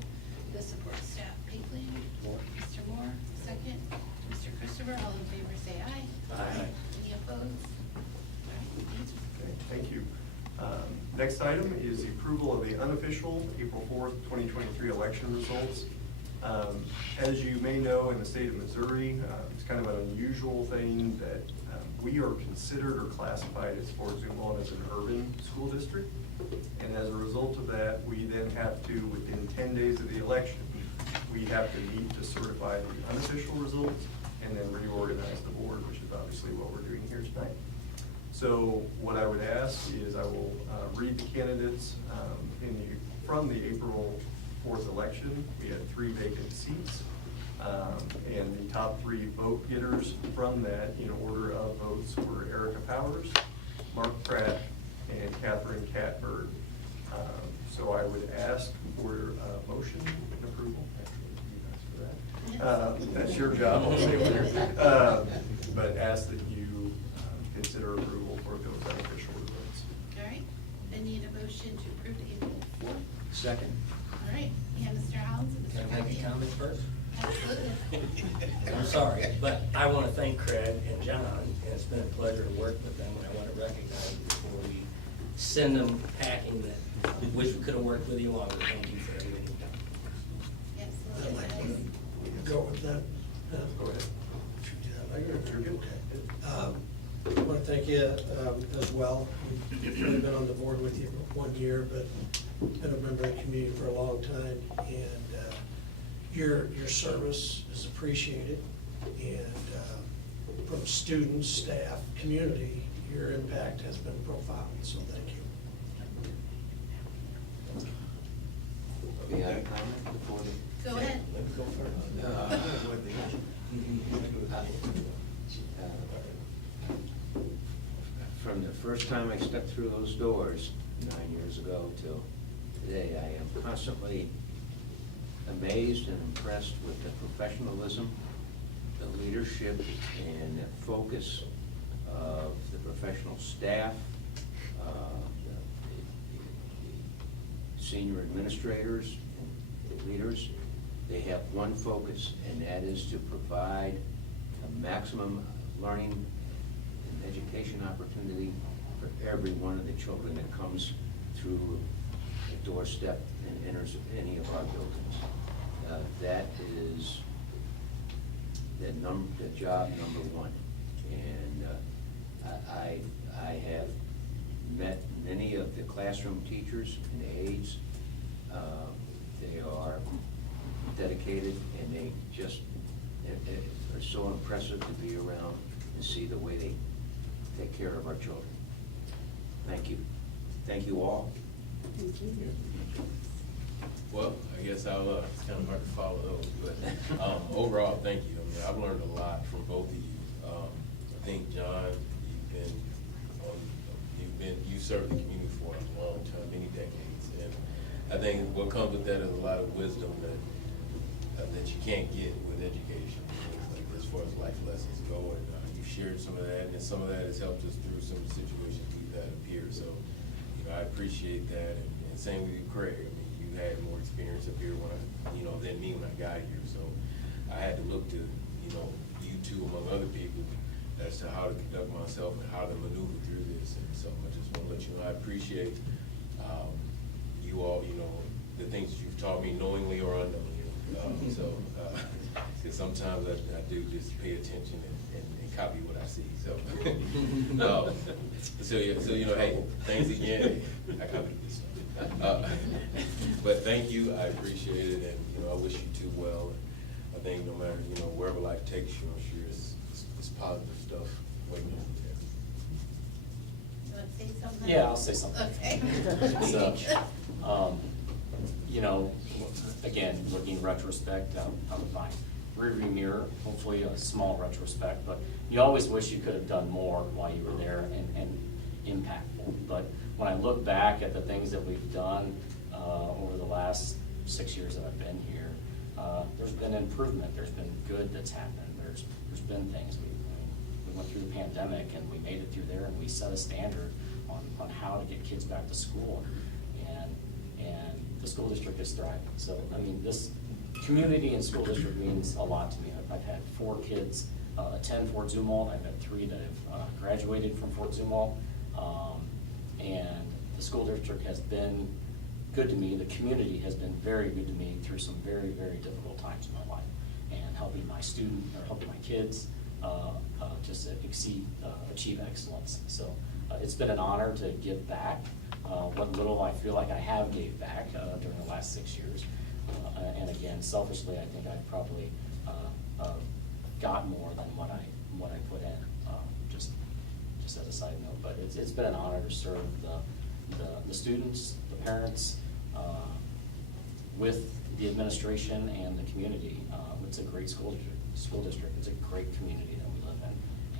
the support staff pay plan. Mr. Moore, second. Mr. Christopher, all in favor say aye. Aye. Any opposed? All right, thank you. Okay, thank you. Next item is the approval of the unofficial April 4th, 2023 election results. As you may know, in the state of Missouri, it's kind of an unusual thing that we are considered or classified as Fort Zumwalt as an urban school district. And as a result of that, we then have to, within 10 days of the election, we have to meet to certify the unofficial results and then reorganize the board, which is obviously what we're doing here tonight. So what I would ask is I will read the candidates from the April 4th election. We had 3 vacant seats. And the top 3 vote getters from that in order of votes were Erica Powers, Mark Pratt, and Catherine Catbird. So I would ask for a motion and approval. Actually, you guys for that. That's your job, I'll say later. But ask that you consider approval for those unofficial results. All right, I need a motion to approve the April 4th. Second. All right, we have Mr. Howells and Mr. Can I make a Callahan. comment first? Absolutely. I'm sorry, but I want to thank Craig and John, and it's been a pleasure to work with them, and I want to recognize them before we send them packing that I wish we could have worked with you longer. Thank you for everything you've done. Yes. I'd like to go with that. Go ahead. You're good. I want to thank you as well. We've only been on the board with you for 1 year, but been a member of the community for a long time, and your service is appreciated, and from students, staff, community, your impact has been profound, so thank you. We had a comment before the. Go ahead. Let me go first. From the first time I stepped through those doors 9 years ago till today, I am constantly amazed and impressed with the professionalism, the leadership, and the focus of the professional staff, the senior administrators and leaders. They have one focus, and that is to provide a maximum learning and education opportunity for every one of the children that comes through the doorstep and enters any of our buildings. That is the job number one. And I have met many of the classroom teachers and aides. They are dedicated, and they just are so impressive to be around and see the way they take care of our children. Thank you. Thank you all. Thank you. Well, I guess I'll, it's kind of hard to follow those, but overall, thank you. I mean, I've learned a lot from both of you. I think, John, you've served the community for a long time, many decades, and I think what comes with that is a lot of wisdom that you can't get with education, like as far as life lessons go, and you've shared some of that, and some of that has helped us through some of the situations we've had up here, so, I appreciate that, and same with you, Craig. I mean, you had more experience up here than me when I got here, so had to look to, you know, you two among other people as to how to conduct myself and how to maneuver through this. And so I just want to let you know I appreciate you all, you know, the things that you've taught me knowingly or unknowingly. Because sometimes I do just pay attention and copy what I see. So, you know, hey, thanks again. I copied this. But thank you, I appreciate it, and you know, I wish you two well. I think no matter, you know, wherever life takes you, I'm sure it's positive stuff waiting over there. You want to say something? Yeah, I'll say something. Okay. So, you know, again, looking retrospect out of my rearview mirror, hopefully a small retrospect, but you always wish you could have done more while you were there and impactful. But when I look back at the things that we've done over the last 6 years that I've been here, there's been improvement. There's been good that's happened. There's been things. We went through the pandemic and we made it through there, and we set a standard on how to get kids back to school, and the school district is thriving. So I mean, this community and school district means a lot to me. I've had 4 kids attend Fort Zumwalt. I've had 3 that have graduated from Fort Zumwalt. And the school district has been good to me. The community has been very good to me through some very, very difficult times in my life, and helping my kids just achieve excellence. So it's been an honor to give back what little I feel like I have gave back during the last 6 years. And again, selfishly, I think I've probably got more than what I put in. Just as a side note, but it's been an honor to serve the students, the parents, with the administration and the community. It's a great school district. It's a great community that we live in,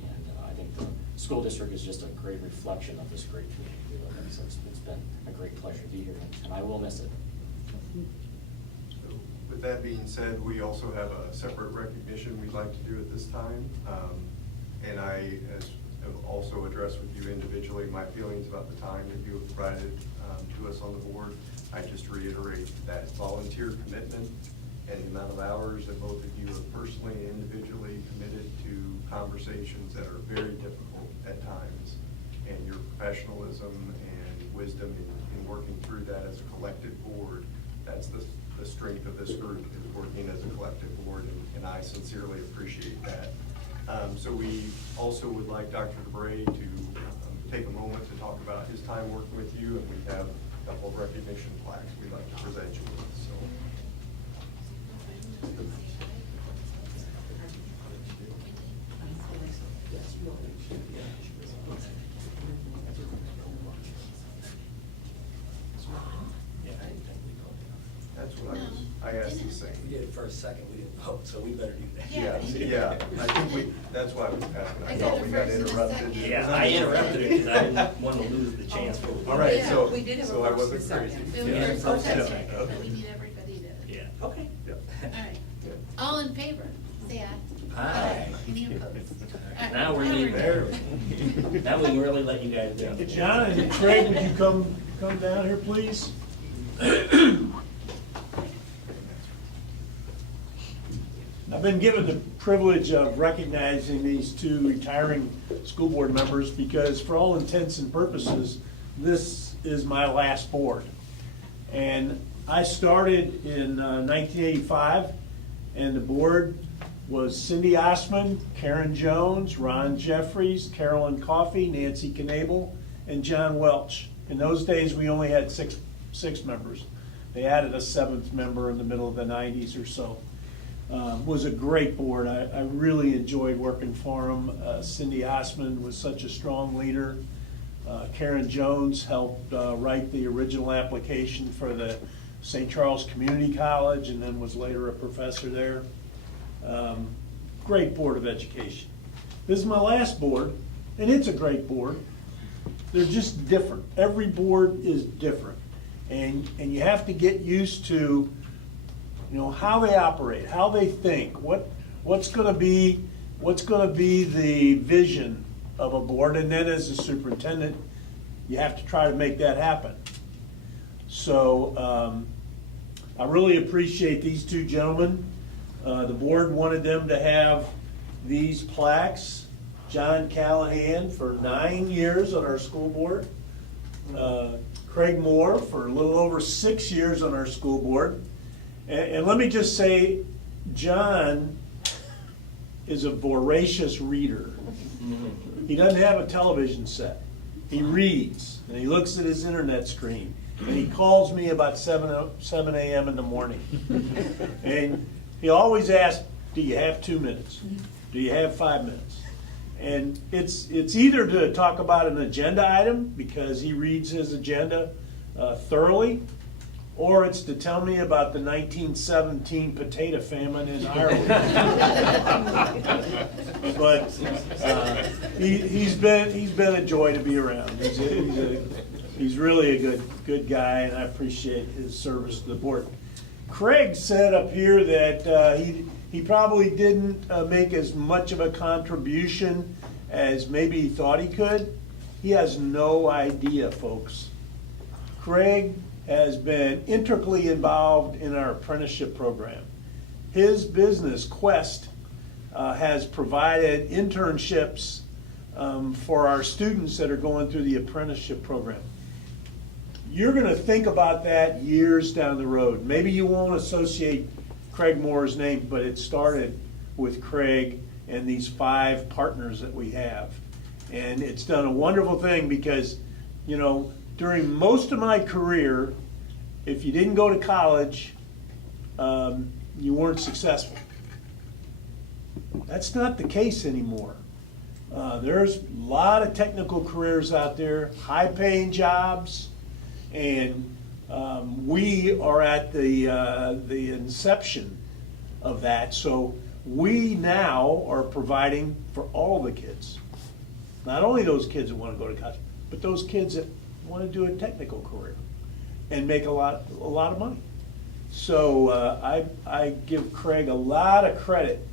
and I think the school district is just a great reflection of this great community we live in. So it's been a great pleasure to be here, and I will miss it. With that being said, we also have a separate recognition we'd like to do at this time. And I have also addressed with you individually my feelings about the time that you have provided to us on the board. I just reiterate that volunteer commitment and the amount of hours that both of you have personally and individually committed to conversations that are very difficult at times, and your professionalism and wisdom in working through that as a collective board. That's the strength of this group, is working as a collective board, and I sincerely appreciate that. So we also would like Dr. DeBray to take a moment to talk about his time working with you, and we have a couple of recognition plaques we'd like to present you with. So. That's what I asked the same. We did it for a second, we didn't vote, so we better do that. Yeah, I think that's why I was asking. I thought we got interrupted. Yeah, I interrupted it because I didn't want to lose the chance for. All right, Yeah, so, we did have a so I first wasn't and second. crazy. We Yeah. were first and Okay. second, but we need everybody to. Yeah, okay. All right. All in favor, say aye. Aye. Any opposed? All right, Now we're done. there. Now we can really let you guys down. John and Craig, would you come down here, please? I've been given the privilege of recognizing these 2 retiring school board members because for all intents and purposes, this is my last board. And I started in 1985, and the board was Cindy Osman, Karen Jones, Ron Jeffries, Carolyn Coffey, Nancy Knable, and John Welch. In those days, we only had six members. They added a 7th member in the middle of the 90s or so. Was a great board. I really enjoyed working for them. Cindy Osman was such a strong leader. Karen Jones helped write the original application for the St. Charles Community College and then was later a professor there. Great board of education. This is my last board, and it's a great board. They're just different. Every board is different. And you have to get used to how they operate, how they think, what's going to be the vision of a board, and then as a superintendent, you have to try to make that happen. So I really appreciate these 2 gentlemen The board wanted them to have these plaques. John Callahan for 9 years on our school board. Craig Moore for a little over 6 years on our school board. And let me just say, John is a voracious reader. He doesn't have a television set. He reads, and he looks at his internet screen, and he calls me about 7 a.m. in the morning. And he always asks, do you have 2 minutes? Do you have 5 minutes? And it's either to talk about an agenda item, because he reads his agenda thoroughly, or it's to tell me about the 1917 potato famine in Ireland. But he's been a joy to be around. He's really a good guy, and I appreciate his service to the board. Craig said up here that he probably didn't make as much of a contribution as maybe he thought he could. He has no idea, folks. Craig has been integrally involved in our apprenticeship program. His business, Quest, has provided internships for our students that are going through the apprenticeship program. You're going to think about that years down the road. Maybe you won't associate Craig Moore's name, but it started with Craig and these 5 partners that we have. And it's done a wonderful thing because, you know, during most of my career, if you didn't go to college, you weren't successful. That's not the case anymore. There's a lot of technical careers out there, high-paying jobs, and we are at the inception of that. So we now are providing for all the kids. Not only those kids that want to go to college, but those kids that want to do a technical career and make a lot of money. So I give Craig a lot of credit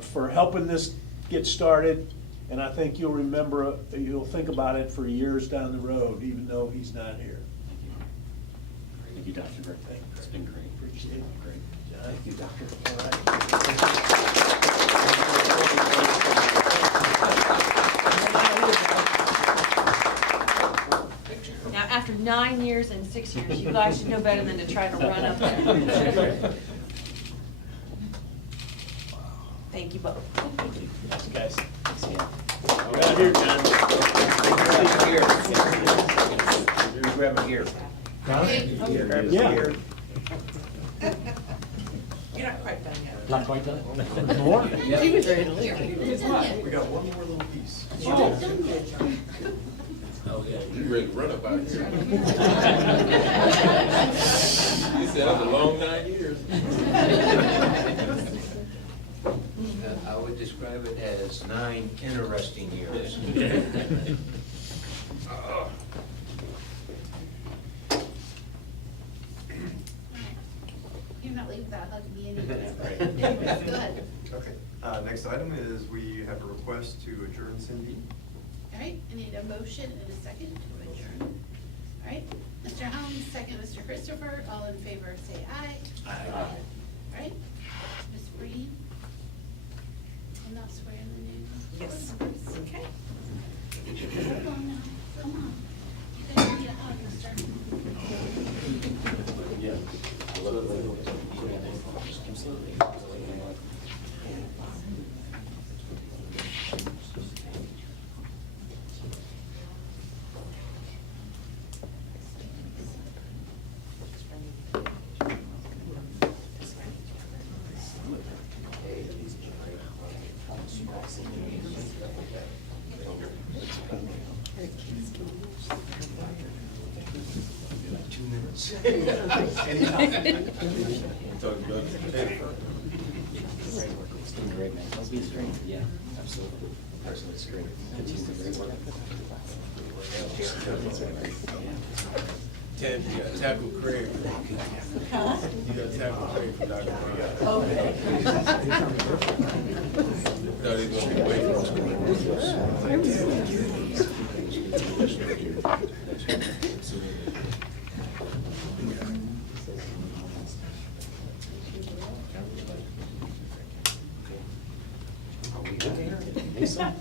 for helping this get started, and I think you'll think about it for years down the road, even though he's not here. Thank you, Dr. Burke. It's been great. Appreciate it. Great. Thank you, Doctor. All right. Now, after 9 years and 6 years, you guys should know better than to try to run up there. Thank you both. Thanks, guys. Grab a gear, John. Grab a gear. Huh? Grab a Yeah. gear. You're not quite done yet. Not quite done? More? She was ready to leave. We got one more little piece. Okay, you ready to run up out here? He said that's a long 9 years. I would describe it as 9 interesting years. You're not leaving without hugging me anyways. Right. Anyways, go ahead. Okay, next item is we have a request to adjourn Cindy. All right, I need a motion and a second to adjourn. All right, Mr. Holmes, second, Mr. Christopher, all in favor, say aye. Aye. All right, Ms. Breen? I'm not swearing the name. Yes. Okay. Hold on now, come on. You guys need a hug, mister. Yeah. Just come slowly. It's doing great, man. Must be a strength. Yeah, absolutely. Absolutely, it's great. Continue the great work. Ted, you got to tackle Craig. You got to tackle Craig for Dr. Brown. Okay. Thought he was going to be waiting I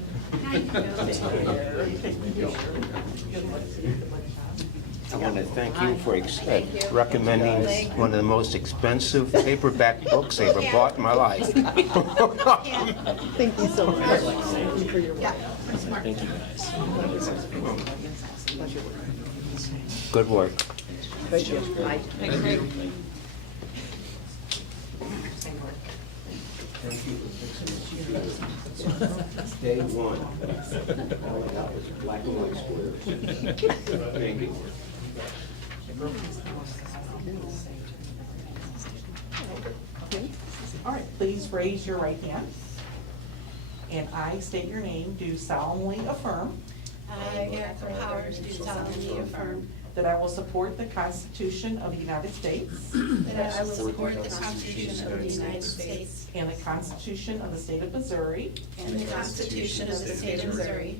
want to thank you for recommending one of the most expensive paperback books I ever bought in my life. Thank you so much. Thank you for your work. Thank you, guys. Good work. Thank you. Day one. All I got was black and white squares. Thank you. All right, please raise your right hand. And I state your name, do solemnly affirm I, Erica Powers, do solemnly affirm that I will support the Constitution of the United States that I will support the Constitution of the United States and the Constitution of the State of Missouri, and the Constitution of the State of Missouri,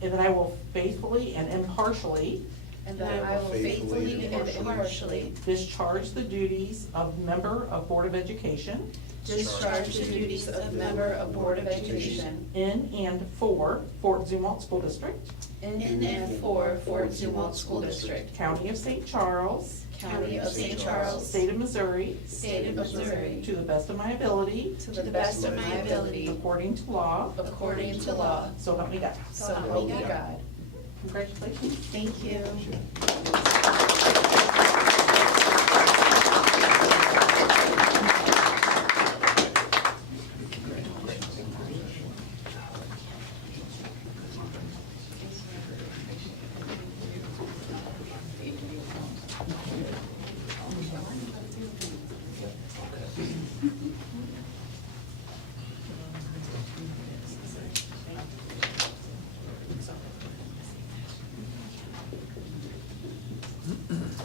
and that I will faithfully and impartially and that I will faithfully and impartially discharge the duties of member of Board of Education discharge the duties of member of Board of Education in and for Fort Zumwalt School District, in and for Fort Zumwalt School District, County of St. Charles, County of St. Charles, State of Missouri, State of Missouri, to the best of my ability, to the best of my ability, according to law, according to law, so help me God. so help me God. Congratulations. Thank you.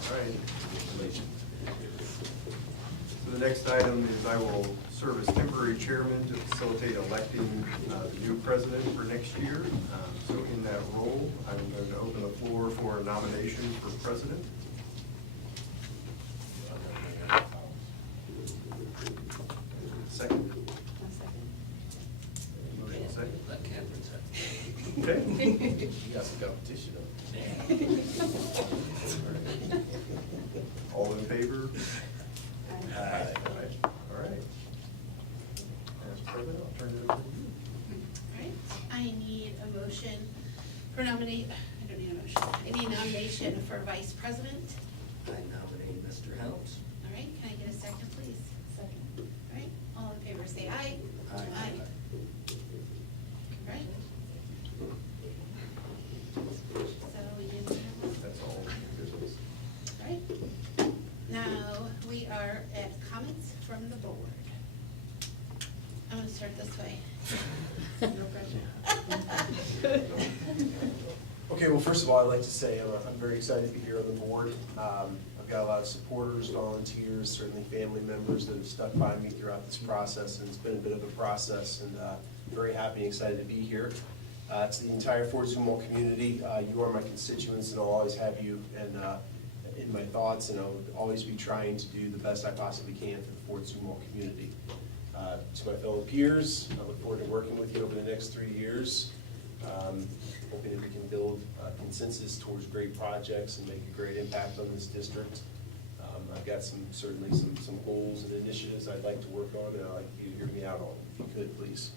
All right. So the next item is I will serve as temporary chairman to facilitate electing the new president for next year. So in that role, I'm going to open the floor for a nomination for president. Second? Motion second? Let Catherine say. Okay. You got some competition up. All in favor? Aye. All right. As president, I'll turn it over to you. All right, I need a motion for nominate, I don't need a motion, I need a nomination for vice president. I nominate Mr. Helms. All right, can I get a second, please? Second. All right, all in favor, say aye. Aye. All right. So we did that one. That's all business. All right. Now, we are at comments from the board. I'm gonna start this way. No pressure. Okay, well, first of all, I'd like to say I'm very excited to be here on the board. I've got a lot of supporters, volunteers, certainly family members that have stuck by me throughout this process, and it's been a bit of a process, and very happy and excited to be here. To the entire Fort Zumwalt community, you are my constituents, and I'll always have you in my thoughts, and I'll always be trying to do the best I possibly can for the Fort Zumwalt community. To my fellow peers, I look forward to working with you over the next 3 years. Hoping that we can build consensus towards great projects and make a great impact on this district. I've got certainly some goals and initiatives I'd like to work on, and I'd like you to hear me out on, if you could, please.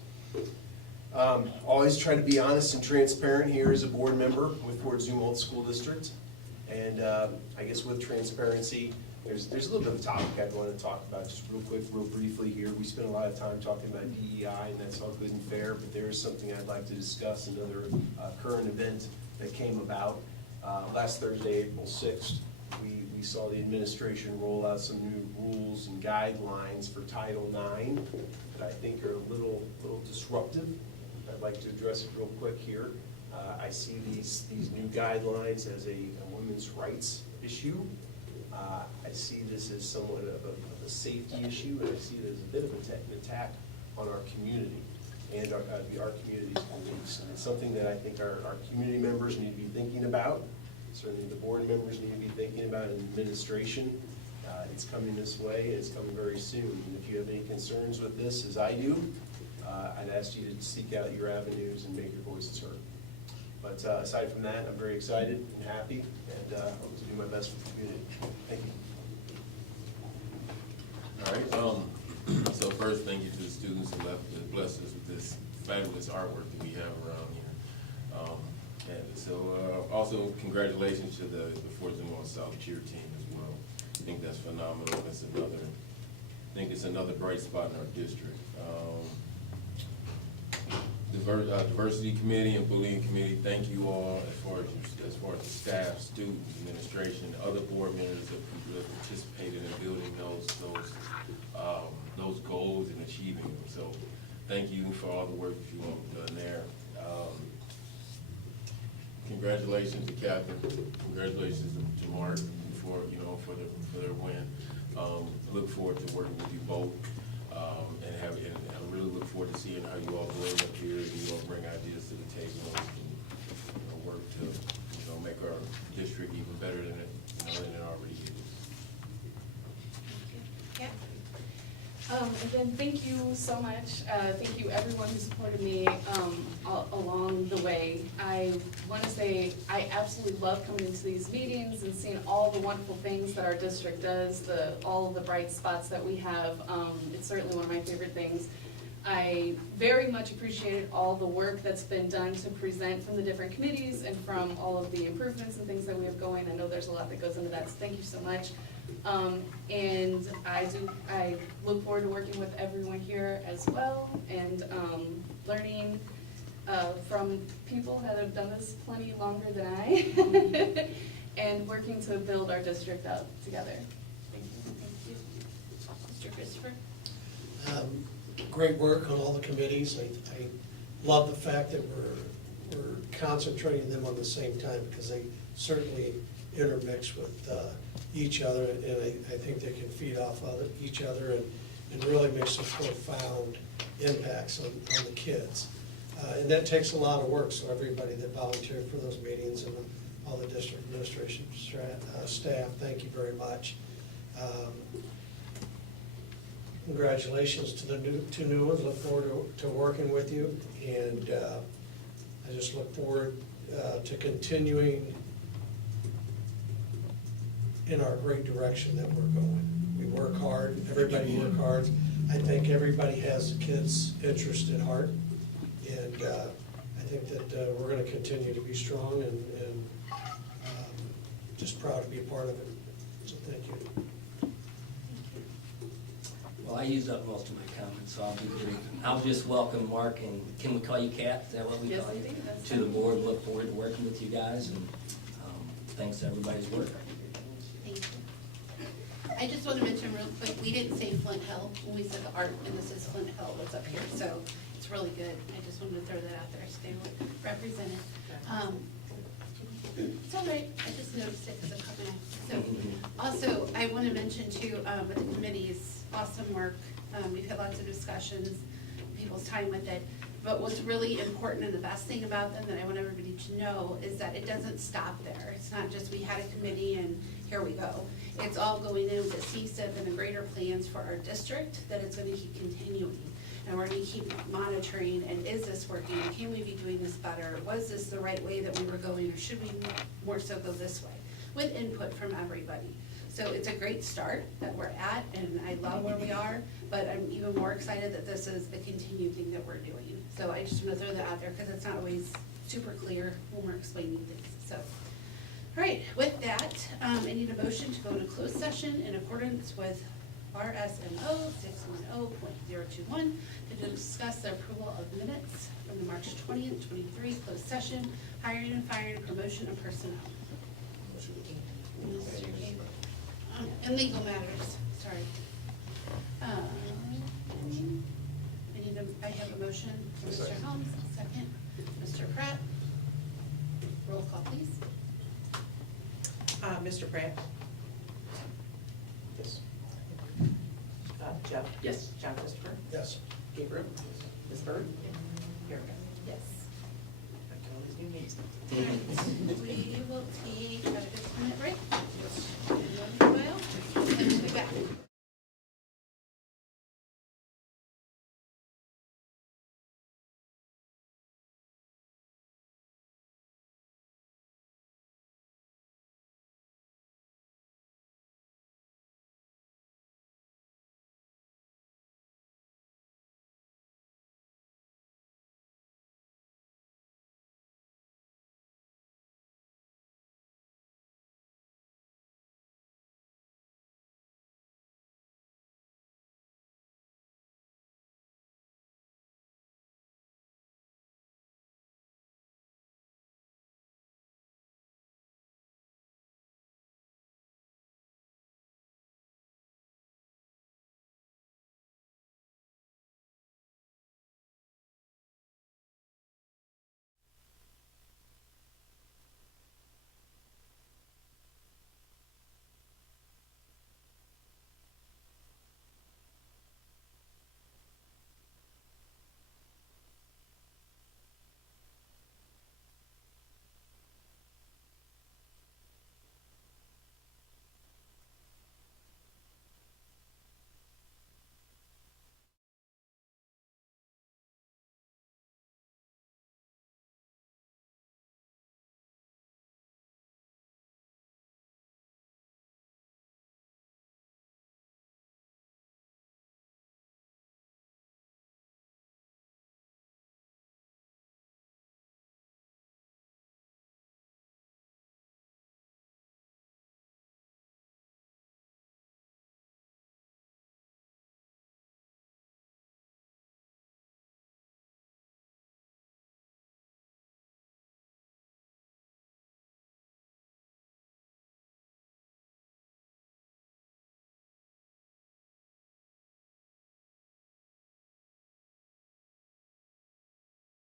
Always try to be honest and transparent here as a board member with Fort Zumwalt School District. And I guess with transparency, there's a little bit of a topic I'd want to talk about just real quick, real briefly here. We spent a lot of time talking about DEI, and that's all good and fair, but there is something I'd like to discuss, another current event that came about. Last Thursday, April 6th, we saw the administration roll out some new rules and guidelines for Title IX that I think are a little disruptive. I'd like to address it real quick here. I see these new guidelines as a women's rights issue. I see this as somewhat of a safety issue, and I see it as a bit of an attack on our community and our community's beliefs. And it's something that I think our community members need to be thinking about. Certainly the board members need to be thinking about in administration. It's coming this way, and it's coming very soon. And if you have any concerns with this, as I do, I'd ask you to seek out your avenues and make your voices heard. But aside from that, I'm very excited and happy, and hope to do my best for the community. Thank you. All right, so first, thank you to the students who blessed us with this fabulous artwork that we have around here. And so also congratulations to the Fort Zumwalt South cheer team as well. I think that's phenomenal. I think it's another bright spot in our district. Diversity Committee and Bullying Committee, thank you all as far as the staff, students, administration, other board members that participated in building those goals and achieving them. So thank you for all the work that you all have done there. Congratulations to Catherine. Congratulations to Mark for their win. I look forward to working with you both, and I really look forward to seeing how you all bring up here, and you all bring ideas to the table, and work to make our district even better than it already is. Yeah. And then thank you so much. Thank you everyone who supported me along the way. I want to say I absolutely love coming into these meetings and seeing all the wonderful things that our district does, all of the bright spots that we have. It's certainly one of my favorite things. I very much appreciated all the work that's been done to present from the different committees and from all of the improvements and things that we have going. I know there's a lot that goes into that, so thank you so much. And I look forward to working with everyone here as well, and learning from people that have done this plenty longer than I, and working to build our district up together. Thank you. Mr. Christopher? Great work on all the committees. I love the fact that we're concentrating them on the same time, because they certainly intermix with each other, and I think they can feed off each other and really make some profound impacts on the kids. And that takes a lot of work, so everybody that volunteered for those meetings and all the district administration staff, thank you very much. Congratulations to the two new ones. Look forward to working with you, and I just look forward to continuing in our great direction that we're going. We work hard, everybody works hard. I think everybody has the kids' interest at heart, and I think that we're gonna continue to be strong and just proud to be a part of it. So thank you. Well, I used up most of my comments, so I'll be brief. I'll just welcome Mark, and can we call you Kat? Is that what we Yes, call you? indeed, that's To the board, look forward to working with you guys, and thanks to everybody's work. Thank you. I just want to mention real quick, we didn't say Flint Hill when we said the art, and this is Flint Hill that's up here, so it's really good. I just wanted to throw that out there, so they were represented. It's all right, I just noticed it because I'm coming up. So, also, I want to mention too, with the committees, awesome work. We've had lots of discussions, people's time with it. But what's really important and the best thing about them that I want everybody to know is that it doesn't stop there. It's not just we had a committee and here we go. It's all going in with the CSIP and the greater plans for our district, that it's going to keep continuing. And we're going to keep monitoring, and is this working? Can we be doing this better? Was this the right way that we were going, or should we more so go this way? With input from everybody. So it's a great start that we're at, and I love where we are, but I'm even more excited that this is a continued thing that we're doing. So I just want to throw that out there, because it's not always super clear when we're explaining things. So, all right, with that, I need a motion to go into closed session in accordance with RSMO 610.021 to discuss the approval of minutes from the March 20th, 23 closed session, hiring and firing, promotion of personnel. Mr. Gabriel. And legal matters, sorry. I have a motion from Mr. Helms, second. Mr. Pratt. Roll call, please. Mr. Pratt? Yes. Jeff? Yes. John Christopher? Yes. Gabriel? Ms. Bird? Erica? Yes. Back to all these new names. We will take a 15-minute break. And we'll be back.